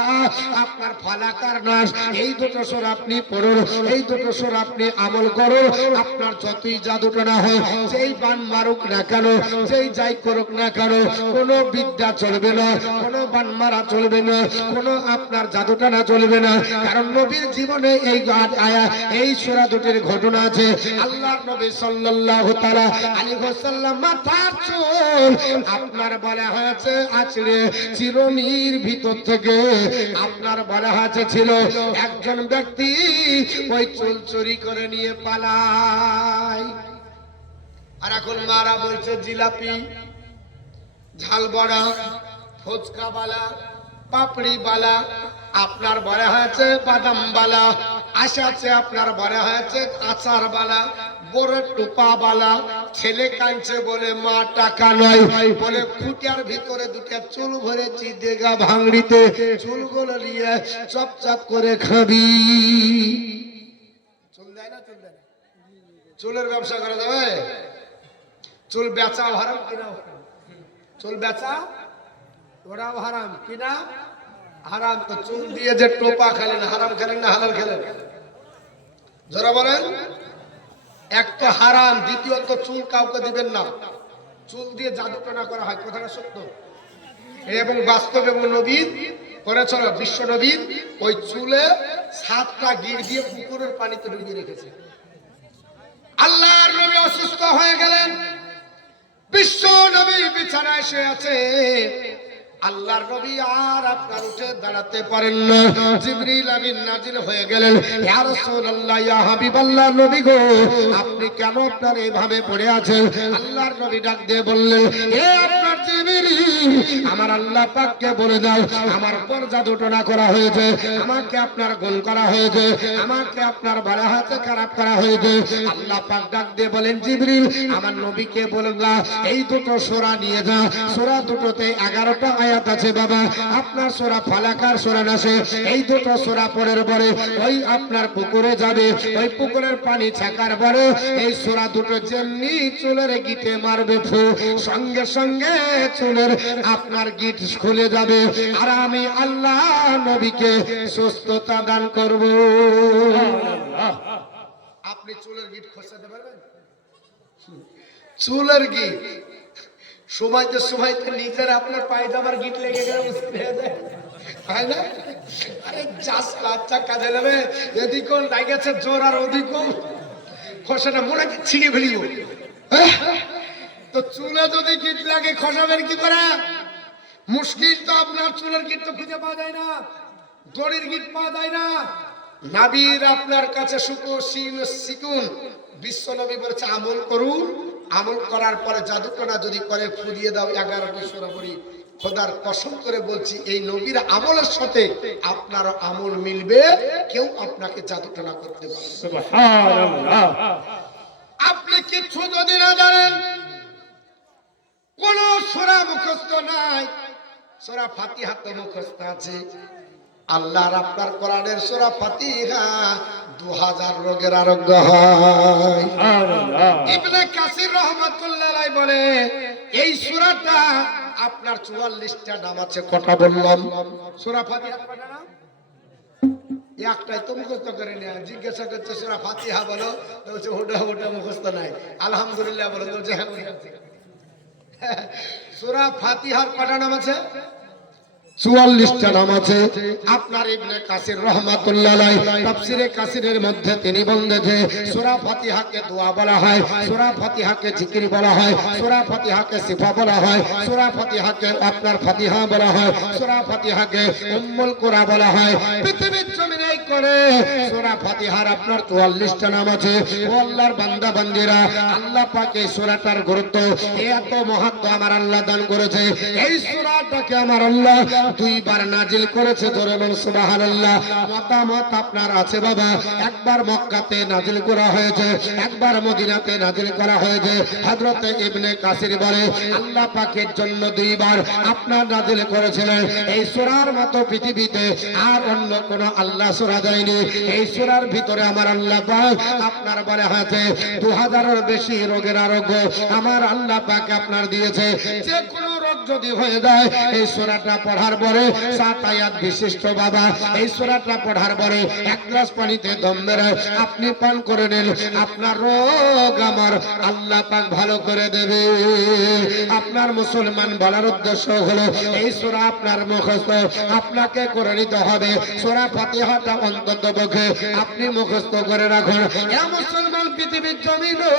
আপনার ফালাকার নাস। এই দুটো সূরা আপনি পড়ুন, এই দুটো সূরা আপনি আমল করুন। আপনার যতই জাদুটনা হয়, যেই বান মারুক না কেন, যেই যাই করুক না কেন, কোনো বিদ্যা চলবে না, কোনো বান মারা চলবে না, কোনো আপনার জাদুটনা চলবে না। কারণ নবীর জীবনে এই আয়া এই সূরা দুটির ঘটনা আছে। আল্লাহর নবী সাল্লাল্লাহু তাআলা আলাইহি ওয়াসাল্লাম মাথার চুল আপনার বলা হয়েছে আছড়ে চিরুনির ভিতর থেকে আপনার বলা হয়েছে ছিল একজন ব্যক্তি ওই চুল চুরি করে নিয়ে পালায়। আর এখন মারা বলছে জিলাপি, ঝাল বড়া, ফুচকা বালা, পাপড়ি বালা, আপনার বলা হয়েছে বাদাম বালা, আশাছে আপনার বলা হয়েছে আচার বালা, বড় টুপা বালা। ছেলে কাঁদছে বলে মা টাকা নয়, বলে খুঁটিয়ার ভিতরে দুটা চুল ভরেছি দেগা ভাঙড়িতে, চুলগুলো নিয়ে চপচপ করে খাবি। চুল দেয় না, চুল দেয় না, চুলের ব্যবসা করা যাবে? চুল বেচা হারাম কিনা? চুল বেচা ওরাও হারাম কিনা? হারাম। তো চুল দিয়ে যে টোপা খেলেন, হারাম খেলেন না হালাল খেলেন? যারা বলেন এক তো হারাম, দ্বিতীয়ত চুল কাউকে দিবেন না। চুল দিয়ে জাদুটনা করা হয়, কথাটা সত্য এবং বাস্তব। এবং নবীর করেছিল, বিশ্ব নবীর ওই চুলে 7টা গির দিয়ে পুকুরের পানিতে ডুবিয়ে রেখেছে। আল্লাহর নবী অসুস্থ হয়ে গেলেন, বিশ্ব নবী বিছানায় শুয়ে আছে। আল্লাহর নবী আর আপনার উঠে দাঁড়াতে পারেন না। জিবরিল আমিন নাজিল হয়ে গেলেন, ইয়া রাসূলুল্লাহ, ইয়া হাবিবাল্লাহ, নবী গো আপনি কেন আপনার এইভাবে পড়ে আছেন? আল্লাহর নবী ডাক দিয়ে বললেন, হে আপনার জিবরিল, আমার আল্লাহ পাককে বলে দাও আমার উপর জাদুটনা করা হয়েছে, আমাকে আপনার গুণ করা হয়েছে, আমাকে আপনার বলা হয়েছে খারাপ করা হয়েছে। আল্লাহ পাক ডাক দিয়ে বলেন, জিবরিল আমার নবীকে বলে দাও এই দুটো সূরা নিয়ে যা। সূরা দুটোতে 11টা আয়াত আছে বাবা। আপনার সূরা ফালাকার সূরা নাসে এই দুটো সূরা পড়ার পরে ওই আপনার পুকুরে যাবে, ওই পুকুরের পানি ছাকার পরে এই সূরা দুটো যেমনি চুলের গিটে মারবে ফু, সঙ্গে সঙ্গে চুলের আপনার গিট খুলে যাবে। আর আমি আল্লাহ নবীকে সুস্থতা দান করব। আপনি চুলের গিট খসাতে পারবেন? চুলের গিট সময়তে সময়তে নিজের আপনার পায়জামার গিট লেগে গেলে মুশকিল হয়ে যায়, তাই না? আরে জাস লাচ্চা কাজে নেবে, এদিকেও লাগেছে জোর আর ওদিকেও খসাটা মনে কি ছিঁড়ে ফেলিব। তো চুলে যদি গিট লাগে খসাবেন কি করে? মুশকিল তো। আপনার চুলের গিট তো খুঁজে পাওয়া যায় না, দড়ির গিট পাওয়া যায় না। নাবির আপনার কাছে শিকুন। বিশ্ব নবী বলেছে আমল করুন, আমল করার পরে জাদুটনা যদি করে ফুরিয়ে দাও 11টি সূরা পড়ি। খোদার কসম করে বলছি এই নবীর আমলের সাথে আপনার আমল মিলবে, কেউ আপনাকে জাদুটনা করতে পারবে না। সুবহানাল্লাহ। আপনি কিছু যদি না জানেন, কোন সূরা মুখস্থ নাই, সূরা ফাতিহা তো মুখস্থ আছে। আল্লাহর আপনার কোরআনের সূরা ফাতিহা 2000 রোগের আরোগ্য হয়। সুবহানাল্লাহ। ইবনে কাসির রাহমাতুল্লাহ আলাইহি বলে এই সূরাটা আপনার 44টা নাম আছে। কটা বললাম? সূরা ফাতিহা কটা নাম? একটাই তো মুখস্থ করে নেয়া। জিজ্ঞাসা করছে সূরা ফাতিহা বলো, বলছে ওটা মুখস্থ নাই। আলহামদুলিল্লাহ বলো, বলছে হ্যাঁ মনে আছে। সূরা ফাতিহার কটা নাম আছে? 44টা নাম আছে। আপনার ইবনে কাসির রাহমাতুল্লাহ আলাইহি তাফসীরে কাসিরের মধ্যে তিনি বলেছে সূরা ফাতিহাকে দোয়া বলা হয়, সূরা ফাতিহাকে জিকির বলা হয়, সূরা ফাতিহাকে শিফা বলা হয়, সূরা ফাতিহাকে আপনার ফাতিহা বলা হয়, সূরা ফাতিহাকে উম্মুল কুরআন বলা হয়। পৃথিবী পৃথিবীর জমিনে এই করে সূরা ফাতিহার আপনার 44টা নাম আছে। ও আল্লাহর বান্দা বান্দিরা, আল্লাহ পাক এই সূরাটার গুরুত্ব, এত মহত্ব আমার আল্লাহ দান করেছে। এই সূরাটাকে আমার আল্লাহ দুইবার নাজিল করেছে। জোরে বলুন সুবহানাল্লাহ। মতামত আপনার আছে বাবা, একবার মক্কাতে নাজিল করা হয়েছে, একবার মদিনাতে নাজিল করা হয়েছে। হযরত ইবনে কাসির বলে আল্লাহ পাকের জন্য দুইবার আপনার নাজিল করেছিলেন। এই সূরার মতো পৃথিবীতে আর অন্য কোন আল্লাহ সূরা দেয়নি। এই সূরার ভিতরে আমার আল্লাহ পাক আপনার বলে হয়েছে 2000-এর বেশি রোগের আরোগ্য আমার আল্লাহ পাক আপনার দিয়েছে। যে কোনো রোগ যদি হয়ে যায় এই সূরাটা পড়ার পরে 7 আয়াত বিশিষ্ট বাবা, এই সূরাটা পড়ার পরে এক গ্লাস পানিতে দম মেরে আপনি পান করে নিন, আপনার রোগ আমার আল্লাহ পাক ভালো করে দেবে। আপনার মুসলমান বলার উদ্দেশ্য হলো এই সূরা আপনার মুখস্থ আপনাকে করে নিতে হবে। সূরা ফাতিহাটা অন্তত পক্ষে আপনি মুখস্থ করে রাখুন। এ মুসলমান পৃথিবীর জমিনে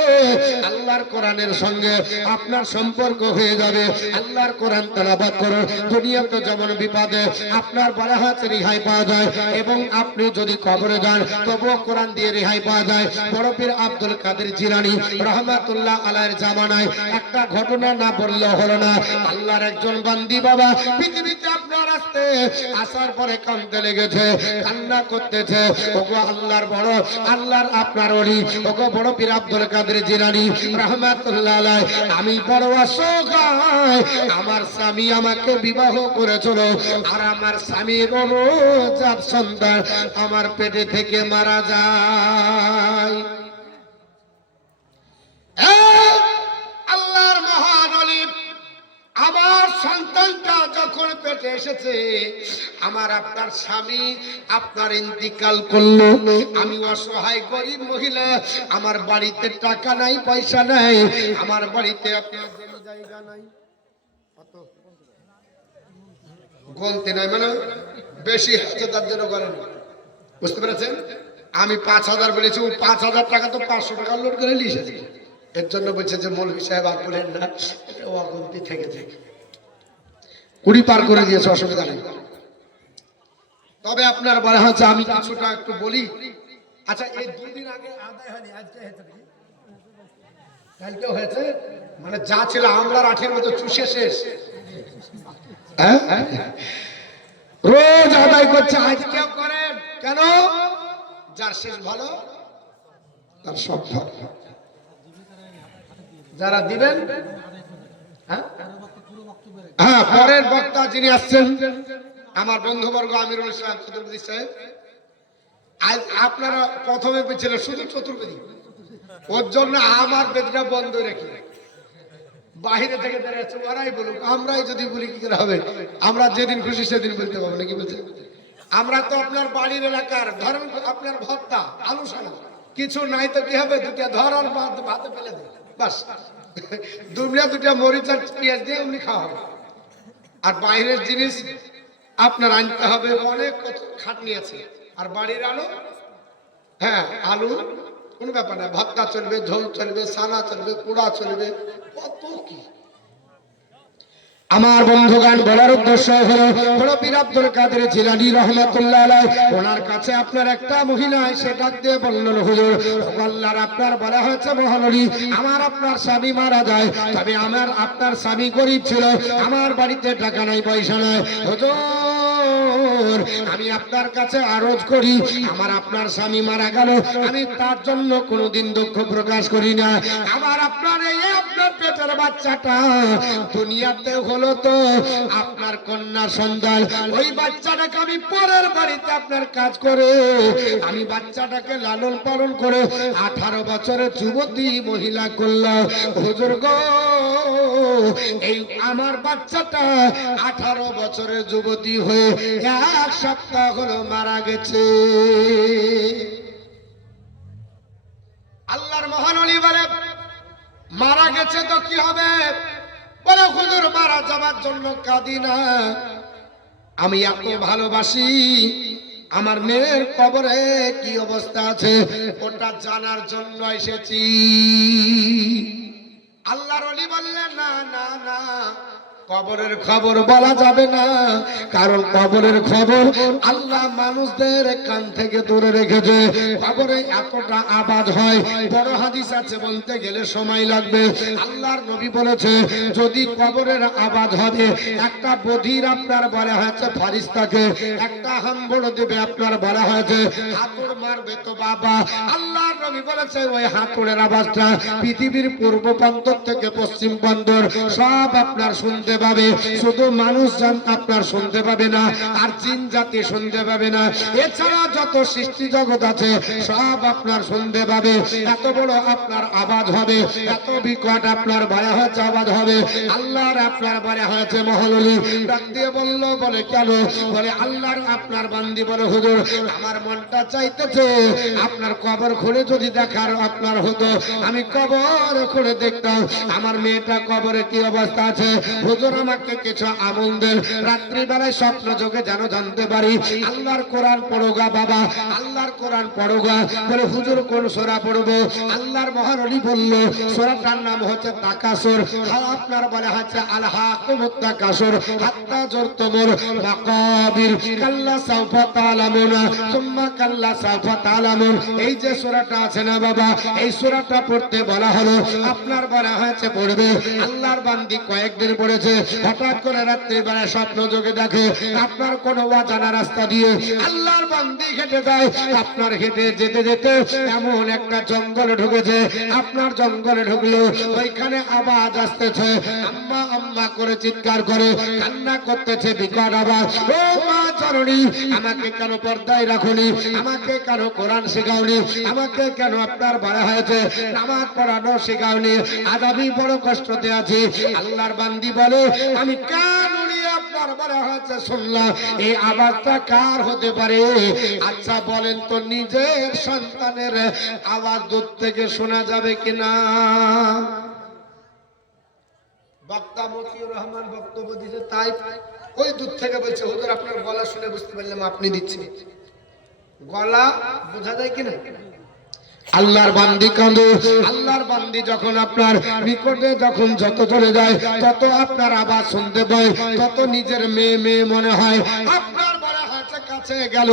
আল্লাহর কোরআনের সঙ্গে আপনার সম্পর্ক হয়ে যাবে। আল্লাহর কোরআন তেলাওয়াত করুন। দুনিয়াতে যেমন বিপদে আপনার বলা হাতে রেহাই পাওয়া যায়, এবং আপনি যদি কবরে যান তবুও কোরআন দিয়ে রেহাই পাওয়া যায়। বড় পীর আব্দুল কাদের জিলানী রহমাতুল্লাহ আলাইহির জামানায় একটা ঘটনা না বললে হলো না। আল্লাহর একজন বান্দি বাবা পৃথিবীতে আপনার আসতে আসার পরে কাঁদতে লেগেছে, কান্না করতেছে। ওগো আল্লাহর বড়, আল্লাহর আপনার ওলি, ওগো বড় পীর আব্দুল কাদের জিলানী রহমাতুল্লাহ আলাইহি, আমি বড় অসহায়, আমার স্বামী আমাকে বিবাহ করেছিল, আর আমার স্বামীর নবজাত সন্তান আমার পেটে থেকে মারা যায়। আল্লাহর মহান ওলি, আমার সন্তানটা যখন পেটে এসেছে আমার আপনার স্বামী আপনার ইন্তিকাল করলো। আমি অসহায় গরিব মহিলা, আমার বাড়িতে টাকা নাই, পয়সা নাই, আমার বাড়িতে আপনার জমি জায়গা নাই, গলতে নাই, মানে বেশি আছে তার জন্য করেন, বুঝতে পেরেছেন? আমি 5000 বলেছি, ও 5000 টাকা তো 500 টাকা লোড করে নিয়ে এসেছি। এর জন্য বলছে যে মৌলভী সাহেব আর বলেন না, এটা অগন্তি থেকে 20 পার করে দিয়েছে, অসুবিধা নেই। তবে আপনার বলা হচ্ছে আমি কিছুটা একটু বলি। আচ্ছা, এই 2 দিন আগে আদায় হয়নি, আজকে হয়েছে, কালকেও হয়েছে, মানে যা ছিল আমলার আঠের মতো চুষে শেষ। হ্যাঁ, রোজ আদায় করছে, আজকেও করেন কেন? যার শেষ ভালো তার সব ভালো। যারা দিবেন, হ্যাঁ, পরের বক্তা যিনি আসছেন আমার বন্ধুবর্গ আমিরুল ইসলাম চতুর্বেদী সাহেব। আজ আপনারা প্রথমে পেয়েছিলেন শুধু চতুর্বেদী, ওর জন্য আমার বেদটা বন্ধ রেখে বাহিরে থেকে দাঁড়াচ্ছে, ওরাই বলুক, আমরাই যদি বলি কি করে হবে? আমরা যেদিন খুশি সেদিন বলতে পারবো না, কি বলছে? আমরা তো আপনার বাড়ির এলাকার, ধরেন আপনার ভর্তা আলু সানা কিছু নাই তো কি হবে? 2টা ধর আর ভাতে ফেলে দেয়, বাস। দুটা মরিচ আর পেঁয়াজ দিয়ে এমনি খাওয়া হবে। আর বাইরের জিনিস আপনার আনতে হবে, অনেক খাটনি আছে। আর বাড়ির আলু, হ্যাঁ আলু কোনো ব্যাপার না, ভর্তা চলবে, ঝোল চলবে, সানা চলবে, পোড়া চলবে, কত কি। আমার বন্ধুগান বলার উদ্দেশ্য হলো বড় পীর আব্দুল কাদের জিলানী রহমাতুল্লাহ আলাইহি, ওনার কাছে আপনার একটা মহিলা এসে ডাক দিয়ে বললেন, হুজুর আল্লাহর আপনার বলা হয়েছে মহানবী, আমার আপনার স্বামী মারা যায়, তবে আমার আপনার স্বামী গরিব ছিল, আমার বাড়িতে টাকা নাই, পয়সা নাই, হুজুর আমি আপনার কাছে আরজ করি, আমার আপনার স্বামী মারা গেল, আমি তার জন্য কোনোদিন দুঃখ প্রকাশ করি না। আমার আপনার এই আপনার পেটের বাচ্চাটা দুনিয়াতে হলো তো আপনার কন্যা সন্তান, ওই বাচ্চাটাকে আমি পরের বাড়িতে আপনার কাজ করে আমি বাচ্চাটাকে লালন পালন করে 18 বছরের যুবতী মহিলা করলাম। হুজুর গো, এই আমার বাচ্চাটা 18 বছরের যুবতী হয়ে 1 সপ্তাহ হলো মারা গেছে। আল্লাহর মহান ওলি বলে, মারা গেছে তো কি হবে? বলে, হুজুর মারা যাবার জন্য কাঁদি না, আমি এত ভালোবাসি, আমার মেয়ের কবরে কি অবস্থা আছে ওটা জানার জন্য এসেছি। আল্লাহর ওলি বললেন, না না না, কবরের খবর বলা যাবে না, কারণ কবরের খবর আল্লাহ মানুষদের কান থেকে দূরে রেখেছে। কবরে এতটা আওয়াজ হয়, বড় হাদিস আছে, বলতে গেলে সময় লাগবে। আল্লাহর নবী বলেছে যদি কবরের আওয়াজ হবে, একটা বধির আপনার বলা হয়েছে ফারিস্তাকে একটা হাম্বড় দেবে, আপনার বলা হয়েছে হাতুড় মারবে তো বাবা। আল্লাহর নবী বলেছে ওই হাতুড়ের আওয়াজটা পৃথিবীর পূর্ব প্রান্ত থেকে পশ্চিম প্রান্তর সব আপনার শুনতে পাবে। শুধু মানুষজন আপনার শুনতে পাবে না, আর জিন জাতি শুনতে পাবে না, এছাড়া যত সৃষ্টি জগৎ আছে সব আপনার শুনতে পাবে। এত বড় আপনার আওয়াজ হবে, এত বিকট আপনার ভয় হচ্ছে আওয়াজ হবে। আল্লাহর আপনার বলা হয়েছে মহললি ডাক দিয়ে বলল, বলে কেন? বলে আল্লাহর আপনার বান্দি বলে হুজুর আমার মনটা চাইতেছে আপনার কবর খুলে যদি দেখার আপনার হতো, আমি কবর খুলে দেখতাম আমার মেয়েটা কবরে কি অবস্থা আছে। হুজুর আমাকে কিছু আমল দেন, রাত্রিবেলায় স্বপ্ন যোগে যেন জানতে পারি। আল্লাহর কোরআন পড়োগা বাবা, আল্লাহর কোরআন পড়োগা। বলে হুজুর কোন সূরা পড়বো? আল্লাহর মহানবী বলল সূরাটার নাম হচ্ছে তাকাসুর। আপনার বলা হচ্ছে আল হাকুমুত তাকাসুর হাত্তা জুরতুমুল মাকাবির কাল্লা সাউফা তাআলামুন সুম্মা কাল্লা সাউফা তাআলামুন। এই যে সূরাটা আছে না বাবা, এই সূরাটা পড়তে বলা হলো, আপনার বলা হয়েছে পড়বে। আল্লাহর বান্দি কয়েকদিন পড়েছে, হঠাৎ করে রাত্রিবেলা স্বপ্ন যোগে দেখে আপনার কোন অজানা রাস্তা দিয়ে আল্লাহর বান্দি হেঁটে যায়। আপনার হেঁটে যেতে যেতে এমন একটা জঙ্গলে ঢুকেছে, আপনার জঙ্গলে ঢুকলো, ওইখানে আওয়াজ আসতেছে, আম্মা আম্মা করে চিৎকার করে কান্না করতেছে, বিকট আওয়াজ। ও মা জননী, আমাকে কেন পর্দায় রাখুনি? আমাকে কেন কোরআন শেখাওনি? আমাকে কেন আপনার বলা হয়েছে নামাজ পড়ানো শেখাওনি? আজ আমি বড় কষ্টতে আছি। আল্লাহর বান্দি বলে আমি কান উড়িয়ে আপনার বলা হয়েছে শুনলাম, এই আওয়াজটা কার হতে পারে? আচ্ছা বলেন তো, নিজের সন্তানের আওয়াজ দূর থেকে শোনা যাবে কিনা? বক্তা মতিউর রহমান বক্তব্য দিতে, তাই ওই দূর থেকে বলছে হুজুর আপনার গলা শুনে বুঝতে পারলাম আপনি দিচ্ছেন। গলা বোঝা যায় কিনা? আল্লাহর বান্দি কাঁদে, আল্লাহর বান্দি যখন আপনার নিকটে যখন যত চলে যায় তত আপনার আওয়াজ শুনতে পায়, তত নিজের মেয়ে মেয়ে মনে হয়। আপনার বলা হয়েছে কাছে গেল,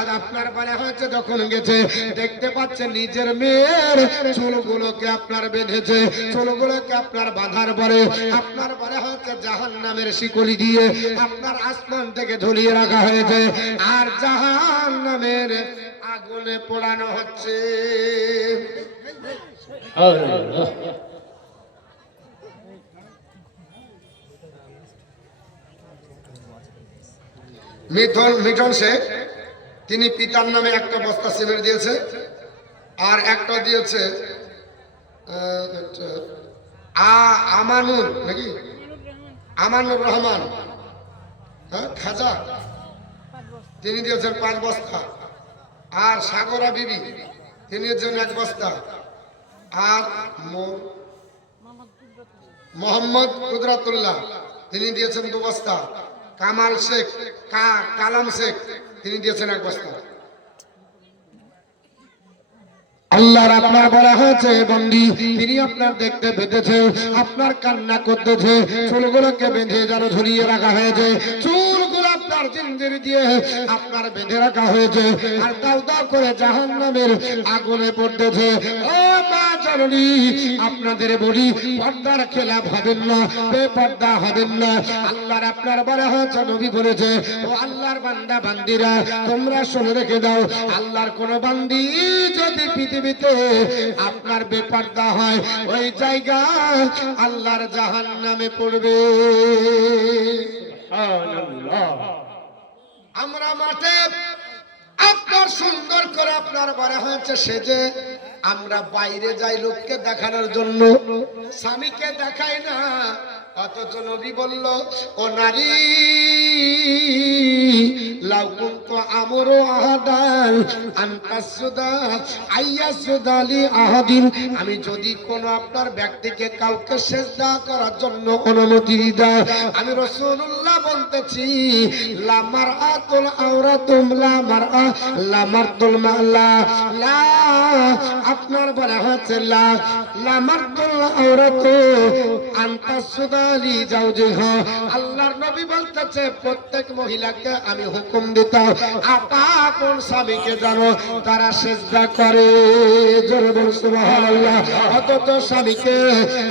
আর আপনার বলা হয়েছে যখন গেছে দেখতে পাচ্ছে নিজের মেয়ের চুলগুলোকে আপনার বেঁধেছে, চুলগুলোকে আপনার বাঁধার পরে আপনার বলা হয়েছে জাহান্নামের শিকলি দিয়ে আপনার আসমান থেকে ঝুলিয়ে রাখা হয়েছে, আর জাহান্নামের আগুনে পোড়ানো হচ্ছে। মিঠন শেখ তিনি পিতার নামে একটা বস্তা সিমেন্ট দিয়েছে, আর একটা দিয়েছে আমানুর নাকি আমানুর রহমান, হ্যাঁ খাজা, তিনি দিয়েছেন 5 বস্তা। আর সাগরা বিবি তিনি দিয়েছেন 1 বস্তা। আর মোহাম্মদ কুদরাতুল্লাহ তিনি দিয়েছেন 2 বস্তা। কামাল শেখ কালাম শেখ তিনি দিয়েছেন 1 বস্তা। আল্লাহর আপনার বলা হয়েছে বন্দি তিনি আপনার দেখতে পেতেছে, আপনার কান্না করতেছে, চুলগুলোকে বেঁধে যেন ঝুলিয়ে রাখা হয়েছে, চুলগুলো আপনার জিঞ্জির দিয়ে আপনার বেঁধে রাখা হয়েছে, আর দাও দাও করে জাহান্নামের আগুনে পড়তেছে। ও মা জননী, আপনাদের বলি পর্দার খেলাপ হবেন না, বেপর্দা হবেন না। আল্লাহর আপনার বলা হয়েছে, নবী বলেছে ও আল্লাহর বান্দা বান্দিরা তোমরা শুনে রেখে দাও, আল্লাহর কোন বান্দি যদি পৃথিবীতে আপনার বেপর্দা হয় ওই জায়গা আল্লাহর জাহান্নামে পড়বে। আমরা মাঠে আপনার সুন্দর করে আপনার বলা হয়েছে সেজে আমরা বাইরে যাই লোককে দেখানোর জন্য, স্বামীকে দেখাই না। অথচ নবী বলল ও নারী লাউ কুনতু আমরু আহাদান আনতাসুদা আইয়াসুদালি আহাদিন, আমি যদি কোন আপনার ব্যক্তিকে কাউকে সিজদা করার জন্য অনুমতি দাও, আমি রাসূলুল্লাহ বলতেছি লা মারআতুল আওরাতুম লা মারআ লা মারতুল মালা লা, আপনার বলা হচ্ছে লা মারতুল আওরাতু আনতাসুদা লি জাওজিহা, আল্লাহর নবী বলতেছে প্রত্যেক মহিলাকে আমি হুকুম দিতাম আপা কোন স্বামীকে জানো তারা সিজদা করে, জোরে বল সুবহানাল্লাহ। অথচ স্বামীকে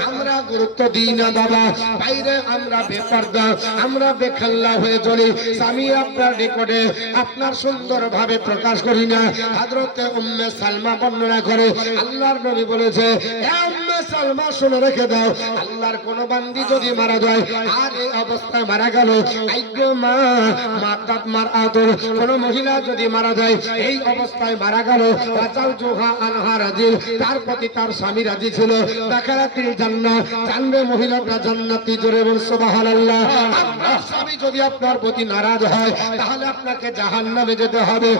আমরা গুরুত্ব দিই না বাবা, বাইরে আমরা বেপরদা, আমরা বেখাল্লা হয়ে চলি, স্বামী আপনার নিকটে আপনার সুন্দর ভাবে প্রকাশ করি না। হযরতে উম্মে সালমা বর্ণনা করে আল্লাহর নবী বলেছে, এ উম্মে সালমা শুনে রেখে দাও, আল্লাহর কোন বান্দি যদি মারা যায় আর এই অবস্থায় মারা গেল, আইগো মা মাতাত মার আদর, কোন মহিলা যদি মারা যায় এই অবস্থায় মারা গেল, বাঁচাও জোহা আনহা রাজি, তার প্রতি তার স্বামী রাজি ছিল, দাখালাতিল জান্নাত, জানবে মহিলাটা জান্নাতি, জোরে বল সুবহানাল্লাহ। আপনার স্বামী যদি আপনার প্রতি নারাজ হয় তাহলে আপনাকে জাহান্নামে যেতে হবে,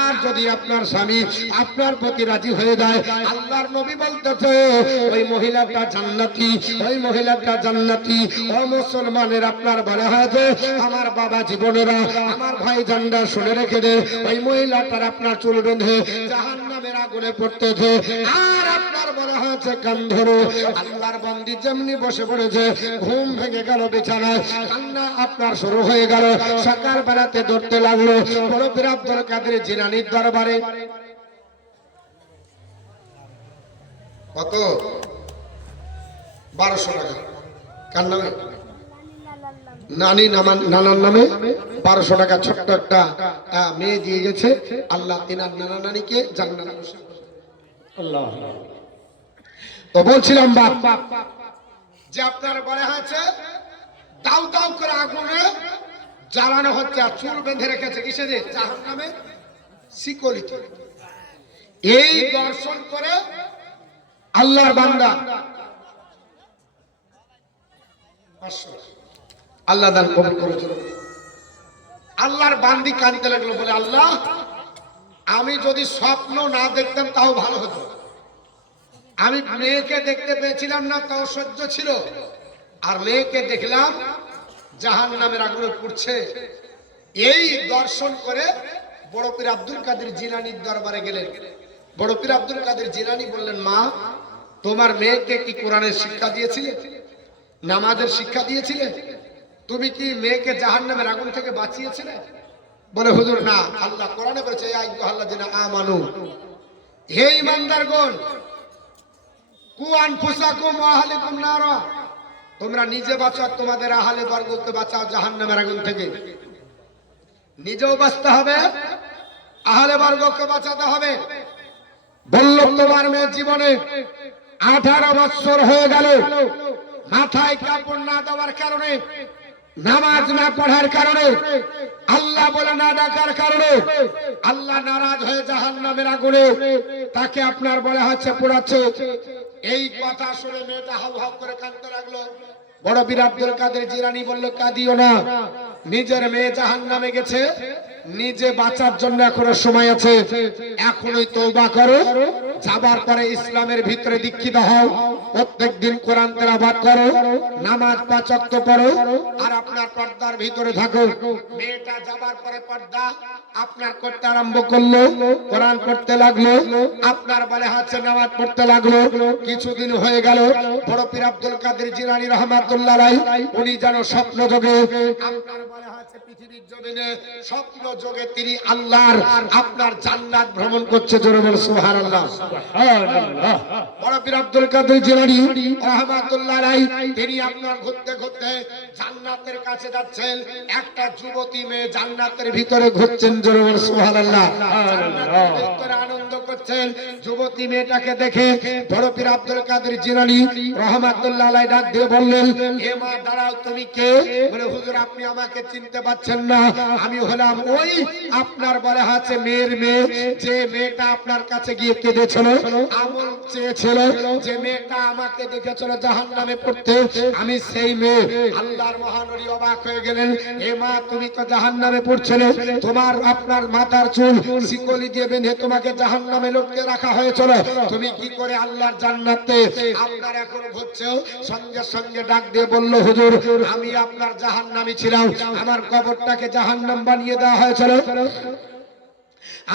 আর যদি আপনার স্বামী আপনার প্রতি রাজি হয়ে যায় আল্লাহর নবী বলতেছে ওই মহিলাটা জান্নাতি, ওই মহিলাটা জান্নাতি। ও মুসলমানের আপনার বলা হয়েছে আমার বাবা জীবনেরা আমার ভাই জানরা শুনে রেখে দে, ওই মহিলাটার আপনার চুল বেঁধে জাহান্নামের আগুনে পড়তেছে, আর আপনার বলা হয়েছে কান ধরে আল্লাহর বান্দি যেমনি বসে পড়েছে ঘুম ভেঙে গেল বিছানায়, কান্না আপনার শুরু হয়ে গেল, সকাল বেলাতে দৌড়তে লাগলো বড় পীর আব্দুল কাদের জিলানীর দরবারে। কত? 1200 টাকা। কার নামে? নানার নামে 1200 টাকা ছোট্ট একটা মেয়ে দিয়ে গেছে। আল্লাহ তিনার নানা নানিকে জান্নাত আল্লাহ। তো বলছিলাম বাপ যে আপনার বলা হয়েছে দাউ দাউ করে আগুনে জ্বালানো হচ্ছে, আর চুল বেঁধে রেখেছে কিসে? যে জাহান্নামে শিকলিতে। এই দর্শন করে আল্লাহর বান্দা আল্লাহ দান কবুল করেছিল। আল্লাহর বান্দি কাঁদতে লাগলো, বলে আল্লাহ আমি যদি স্বপ্ন না দেখতাম তাও ভালো হতো, আমি মেয়েকে দেখতে পেয়েছিলাম না তাও সহ্য ছিল, আর মেয়েকে দেখলাম জাহান্নামের আগুনে পুড়ছে। এই দর্শন করে বড় পীর আব্দুল কাদের জিলানীর দরবারে গেলেন। বড় পীর আব্দুল কাদের জিলানী বললেন, মা তোমার মেয়েকে কি কোরআনের শিক্ষা দিয়েছিলে, নামাজের শিক্ষা দিয়েছিলে, তুমি কি মেয়েকে জাহান্নামের আগুন থেকে বাঁচিয়েছিলে? বলে হুজুর না, আল্লাহ কোরআনে বলেছে ইয়া আইয়ুহাল্লাযিনা আমানু, হে ঈমানদারগণ, কু আনফুসাকুম ওয়া আহলিকুম নারা, তোমরা নিজে বাঁচাও তোমাদের আহলে বর্গকে বাঁচাও জাহান্নামের আগুন থেকে। নিজেও বাঁচতে হবে, আহলে বর্গকে বাঁচাতে হবে। বলল তোমার মেয়ের জীবনে 18 বছর হয়ে গেল, মাথায় কাপড় না দেওয়ার কারণে, নামাজ না পড়ার কারণে, আল্লাহ বলে না ডাকার কারণে আল্লাহ নারাজ হয়ে জাহান্নামের আগুনে তাকে আপনার বলা হচ্ছে পোড়াচ্ছে। এই কথা শুনে মেয়েটা হাউ হাউ করে কাঁদতে লাগলো। বড় পীর আব্দুল কাদের জিলানী বলল, কাঁদিও না, নিজের মেয়ে জাহান্নামে গেছে, নিজে বাঁচার জন্য এখনো সময় আছে, এখনই তওবা করো, যাবার পরে ইসলামের ভিতরে দীক্ষিত হও, প্রত্যেকদিন কোরআন তেলাওয়াত করো, নামাজ 5 ওয়াক্ত পড়ো, আর আপনার পর্দার ভিতরে থাকো। মেয়েটা যাবার পরে পর্দা আপনার করতে আরম্ভ করলো, কোরআন পড়তে লাগলো, আপনার বলে হাতে নামাজ পড়তে লাগলো। কিছুদিন হয়ে গেল, বড় পীর আব্দুল কাদের জিলানী রাহমাতুল্লাহ আলাইহি উনি যেন স্বপ্ন যোগে, আপনার বলে হাতে পৃথিবীর জমিনে স্বপ্ন যোগে তিনি আল্লাহর আপনার জান্নাত ভ্রমণ করছে, জোরে বল সুবহানাল্লাহ। সুবহানাল্লাহ। বড় পীর আব্দুল কাদের জিলানী রাহমাতুল্লাহ আলাইহি তিনি আপনার ঘুরতে ঘুরতে জান্নাতের কাছে যাচ্ছেন, একটা যুবতী মেয়ে জান্নাতের ভিতরে ঘুরছেন, জোরে বল সুবহানাল্লাহ। জান্নাতের ভিতরে আনন্দ করছেন। যুবতী মেয়েটাকে দেখে বড় পীর আব্দুল কাদের জিলানী রাহমাতুল্লাহ আলাইহি ডাক দিয়ে বললেন, হে মা দাঁড়াও, তুমি কে? বলে হুজুর আপনি আমাকে চিনতে পারছেন না, আমি হলাম ওই আপনার বলে আছে মেয়ের মেয়ে, যে মেয়েটা আপনার কাছে গিয়ে কেঁদেছিল, আমল চেয়েছিল, যে মেয়েটা আমাকে দেখেছিল জাহান্নামে পড়তে, আমি সেই মেয়ে। আল্লাহর মহানবী অবাক হয়ে গেলেন, হে মা তুমি তো জাহান্নামে পড়ছিলে, তোমার আপনার মাথার চুল শিকলি দিয়ে বেঁধে তোমাকে জাহান্নামে লটকে রাখা হয়েছিল, তুমি কি করে আল্লাহর জান্নাতে আপনার এখন ঘুরছো? সঙ্গে সঙ্গে ডাক দিয়ে বলল, হুজুর আমি আপনার জাহান্নামী ছিলাম, আমার কবরটাকে জাহান্নাম বানিয়ে দেওয়া হয়েছিল,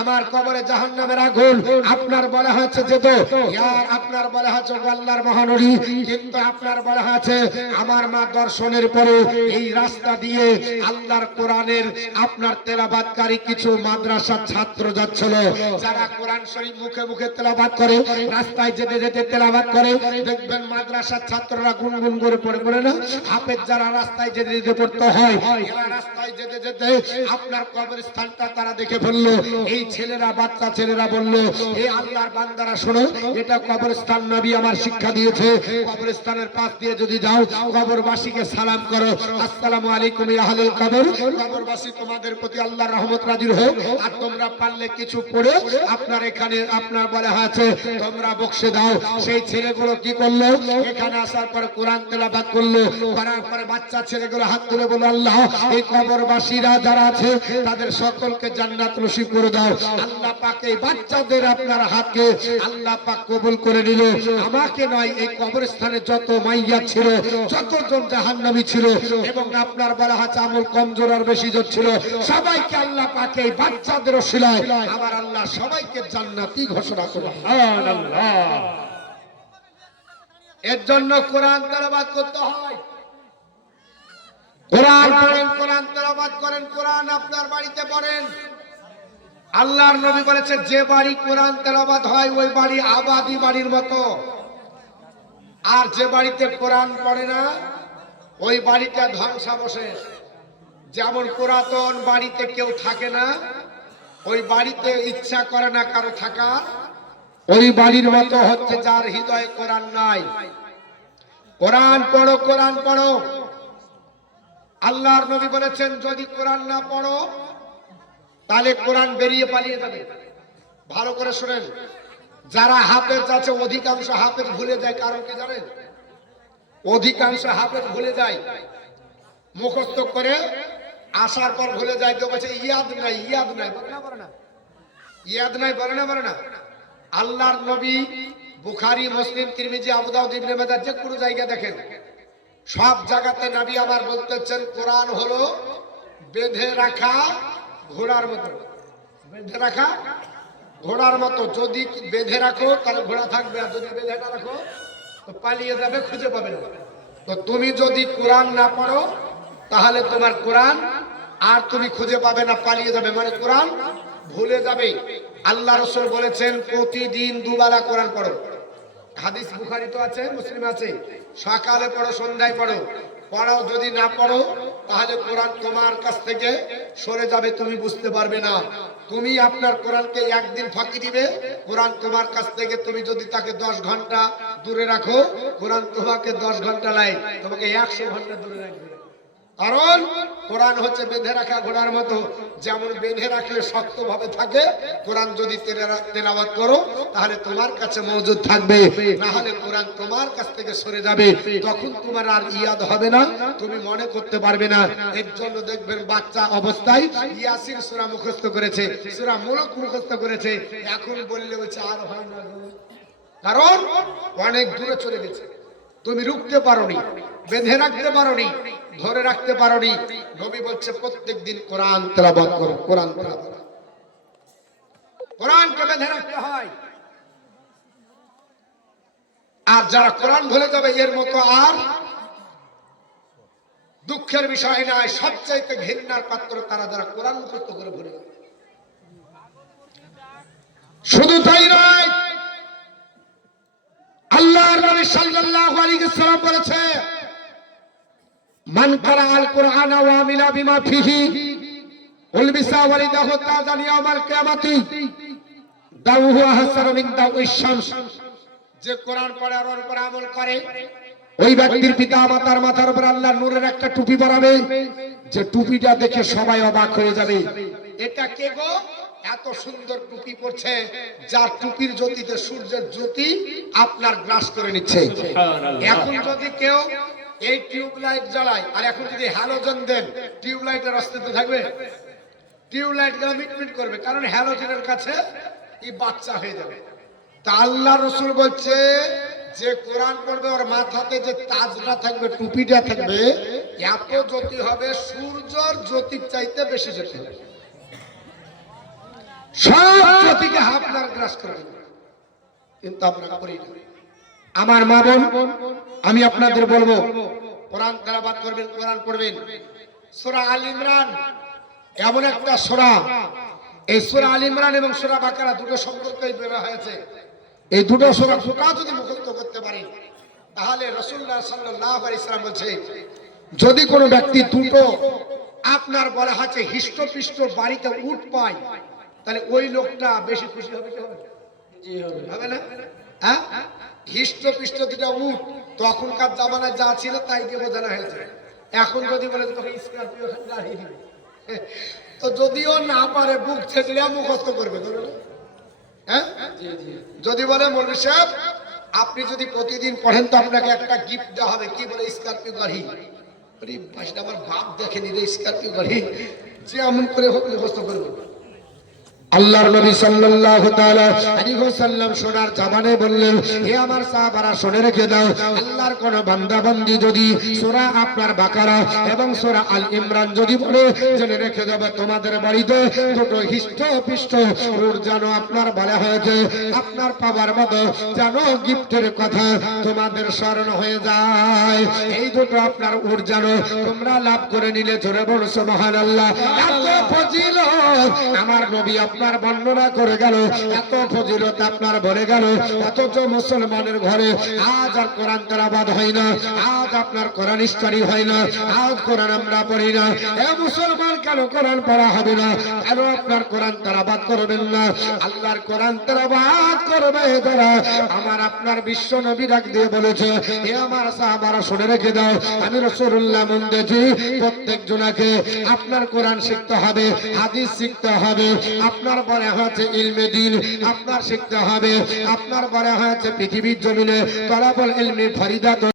আমার কবরে জাহান্নামের আগুন। আপনার বলা হয়েছে যে তো ইয়ার আপনার বলা হয়েছে আল্লাহর মহানবী, কিন্তু আপনার বলা হয়েছে আমার মা দর্শনের পরে এই রাস্তা দিয়ে আল্লাহর কোরআনের আপনার তেলাওয়াতকারী কিছু মাদ্রাসার ছাত্র যাচ্ছিল, যারা কোরআন শরীফ মুখে মুখে তেলাওয়াত করে, রাস্তায় যেতে যেতে তেলাওয়াত করে। দেখবেন মাদ্রাসার ছাত্ররা গুনগুন করে পড়ে পড়ে না, হাফেজ যারা রাস্তায় যেতে যেতে পড়তে হয়, এরা রাস্তায় যেতে যেতে আপনার কবরস্থানটা তারা দেখে ফেললো। এই ছেলেরা, বাচ্চা ছেলেরা বললো, এই আল্লাহর বান্দারা শোনো, এটা কবরস্থান, নবী আমার শিক্ষা দিয়েছে, কবরস্থানের পাশ দিয়ে যদি যাও কবরবাসীকে সালাম করো, আসসালামু আলাইকুম ইয়া আহলাল কবর, কবরবাসী তোমাদের প্রতি আল্লাহর রহমত নাজিল হোক। আর তোমরা পারলে কিছু পড়ে আপনার এখানে আপনার বলা হয়েছে তোমরা বক্সে দাও। সেই ছেলেগুলো কি করলো, এখানে আসার পরে কোরআন তেলাওয়াত করলো, করার পরে বাচ্চা ছেলেগুলো হাত তুলে বলল, আল্লাহ এই কবরবাসীরা যারা আছে তাদের সকলকে জান্নাত নসিব করে দাও। আল্লাহ পাক এই বাচ্চাদের আপনার হাতকে আল্লাহ পাক কবুল করে নিল। আমাকে নয়, এই কবরস্থানে যত মাইয়া ছিল, যতজন জাহান্নামী ছিল এবং আপনার বলা হচ্ছে আমল কমজোর আর বেশি জোর ছিল, সবাইকে আল্লাহ পাক এই বাচ্চাদের ওসিলায় আমার আল্লাহ সবাইকে জান্নাতি ঘোষণা করে। সুবহানাল্লাহ। এর জন্য কোরআন তেলাওয়াত করতে হয়। কোরআন পড়েন, কোরআন তেলাওয়াত করেন, কোরআন আপনার বাড়িতে পড়েন। আল্লাহর নবী বলেছে যে বাড়ি কোরআন তেলাওয়াত হয় ওই বাড়ি আবাদি বাড়ির মতো, আর যে বাড়িতে কোরআন পড়ে না ওই বাড়িটা ধ্বংসাবশেষ। যেমন পুরাতন বাড়িতে কেউ থাকে না, ওই বাড়িতে ইচ্ছা করে না কারো থাকা, ওই বাড়ির মতো হচ্ছে যার হৃদয়ে কোরআন নাই। কোরআন পড়ো, কোরআন পড়ো। আল্লাহর নবী বলেছেন যদি কোরআন না পড়ো তাহলে কোরআন বেরিয়ে পালিয়ে যাবে। ভালো করে শুনেন, যারা হাফেজ আছে অধিকাংশ হাফেজ ভুলে যায়। কারণ কি জানেন? অধিকাংশ হাফেজ ভুলে যায়, মুখস্থ করে আসার পর ভুলে যায়। তো বলছে ইয়াদ নাই, ইয়াদ নাই, বলে না বলে না, ইয়াদ নাই, বলে না বলে না। আল্লাহর নবী বুখারী, মুসলিম, তিরমিজি, আবু দাউদ, ইবনে মাজাহ যে কোনো জায়গা দেখেন, সব জায়গাতে নবী আমার বলতেছেন কোরআন হলো বেঁধে রাখা ঘোড়ার মতো। বেঁধে রাখা ঘোড়ার মতো, যদি বেঁধে রাখো তাহলে ঘোড়া থাকবে, আর যদি বেঁধে না রাখো তো পালিয়ে যাবে, খুঁজে পাবে না। তো তুমি যদি কোরআন না পড়ো তাহলে তোমার কোরআন আর তুমি খুঁজে পাবে না, পালিয়ে যাবে, মানে কোরআন ভুলে যাবে। আল্লাহ রাসূল বলেছেন প্রতিদিন দুবেলা কোরআন পড়ো। হাদিস বুখারী তো আছে, মুসলিম আছে। সকালে পড়ো, সন্ধ্যায় পড়ো। পড়াও, যদি না পড়ো তাহলে কোরআন তোমার কাছ থেকে সরে যাবে, তুমি বুঝতে পারবে না। তুমি আপনার কোরআনকে একদিন ফাঁকি দিবে, কোরআন তোমার কাছ থেকে, তুমি যদি তাকে 10 ঘন্টা দূরে রাখো, কোরআন তোমাকে 10 ঘন্টা লাই, তোমাকে 100 ঘন্টা দূরে রাখবে। কারণ কোরআন হচ্ছে বেঁধে রাখা ঘোড়ার মতো, যেমন বেঁধে রাখলে শক্ত ভাবে থাকে, কোরআন যদি তেলাওয়াত করো তাহলে তোমার কাছে মজুদ থাকবে, না হলে কোরআন তোমার কাছ থেকে সরে যাবে, তখন তোমার আর ইয়াদ হবে না, তুমি মনে করতে পারবে না। এর জন্য দেখবেন বাচ্চা অবস্থায় ইয়াসিন সূরা মুখস্থ করেছে, সূরা মুলক মুখস্থ করেছে, এখন বললে হচ্ছে আর হয় না, কারণ অনেক দূরে চলে গেছে। তুমি রুখতে পারোনি, বেঁধে রাখতে পারোনি, ধরে রাখতে পারোনি। নবী বলছে প্রত্যেকদিন কোরআন তেলাওয়াত করো, কোরআন তেলাওয়াত। কোরআনকে বেঁধে রাখতে হয়। আর যারা কোরআন ভুলে যাবে এর মতো আর দুঃখের বিষয় নয়, সবচাইতে ঘৃণার পাত্র তারা যারা কোরআন মুখস্থ করে ভুলে যাবে। শুধু তাই নয়, আল্লাহর নবী সাল্লাল্লাহু আলাইহি ওয়াসাল্লাম বলেছে মান কারা আল কুরআন ওয়া আমিলা বিমা ফিহি উলবিসা ওয়ালিদাহু তাজান ইয়াউমাল কিয়ামাতি দাউহু আহসানু মিন দাউইশ শামস। যে কোরআন পড়ে আর ওর উপর আমল করে, ওই ব্যক্তির পিতা মাতার মাথার উপর আল্লাহ নূরের একটা টুপি পরাবে, যে টুপিটা দেখে সবাই অবাক হয়ে যাবে। এটা কে গো, এত সুন্দর টুপি পরছে, যার টুপির জ্যোতিতে সূর্যের জ্যোতি আপনার গ্রাস করে নিচ্ছে। এখন যদি কেউ এই টিউবলাইট জ্বালায়, আর এখন যদি হ্যালোজেন দেন, টিউবলাইটের অস্তিত্ব থাকবে? টিউবলাইট গুলো মিটমিট করবে, কারণ হ্যালোজেনের কাছে এই বাচ্চা হয়ে যাবে। তা আল্লাহ রাসূল বলছে যে কোরআন পড়বে ওর মাথাতে যে তাজটা থাকবে, টুপিটা থাকবে, এত জ্যোতি হবে, সূর্যের জ্যোতির চাইতে বেশি জ্যোতি হবে। সব জাতিকে আপনার গ্রাস করে নেবে, কিন্তু আমরা করি না। আমার মা বোন, আমি আপনাদের বলবো কোরআন তেলাওয়াত করবেন, কোরআন পড়বেন। সূরা আল ইমরান এমন একটা সূরা, এই সূরা আল ইমরান এবং সূরা বাকারা দুটো সম্পর্কই বের হয়েছে। এই দুটো সূরা যদি মুখস্থ করতে পারেন তাহলে রাসূলুল্লাহ সাল্লাল্লাহু আলাইহি ওয়াসাল্লাম বলছে, যদি কোনো ব্যক্তি দুটো আপনার বলা হচ্ছে হিষ্টপিষ্ট বাড়িতে উট পায়, তাহলে ওই লোকটা বেশি খুশি হবে কি হবে? হবে না? হ্যাঁ, হিষ্টপিষ্ট দুটা উট তখনকার জামানায় যা ছিল তাই দিয়ে বোঝানো হয়েছে। এখন যদি বলে তোকে স্করপিও গাড়ি দিবে, তো যদিও না পারে বুক ছেড়ে মুখস্থ করবে, হ্যাঁ। যদি বলে মৌলভী সাহেব আপনি যদি প্রতিদিন পড়েন তো আপনাকে একটা গিফট দেওয়া হবে, কি বলে স্করপিও গাড়ি। আমার বাপ দেখেনি রে স্করপিও গাড়ি, যে এমন করে হোক মুখস্থ করবে। আল্লাহর নবী সাল্লাল্লাহু তাআলা আলাইহি ওয়াসাল্লাম সোনার জবানে বললেন, হে আমার সাহাবারা শুনে রেখে দাও, আল্লাহর কোন বান্দা বান্দি যদি সূরা আপনার বাকারা এবং সূরা আল ইমরান যদি পড়ে, জেনে রেখে দেবে তোমাদের বাড়িতে দুটো হিষ্টপিষ্ট উট যেন আপনার বলা হয়েছে, আপনার পাবার মতো যেন গিফটের কথা তোমাদের স্মরণ হয়ে যায়। এই দুটো আপনার উট যেন তোমরা লাভ করে নিলে, জোরে বলো সুবহানাল্লাহ। এত ফজিলত আমার নবী আপনার বর্ণনা করে গেল, এত ফজিলত আপনার বলে গেল, অথচ মুসলমানের ঘরে আজ আর কোরআন তেলাওয়াত হয় না, আজ আপনার কোরআন স্টাডি হয় না, আজ কোরআন আমরা পড়ি না। এ মুসলমান, কেন কোরআন পড়া হবে না? কেন আপনার কোরআন তেলাওয়াত করবেন না? আল্লাহর কোরআন তেলাওয়াত করবে যারা, আমার আপনার বিশ্ব নবী ডাক দিয়ে বলেছে, হে আমার সাহাবারা শুনে রেখে দাও, আমি রাসূলুল্লাহ বলেছি প্রত্যেক জনাকে আপনার কোরআন শিখতে হবে, হাদিস শিখতে হবে, আপনার পরে হচ্ছে ইলমে দ্বীন আপনার শিখতে হবে, আপনার পরে হচ্ছে পৃথিবীর জমিনে তলাবুল ইলমি ফরিদা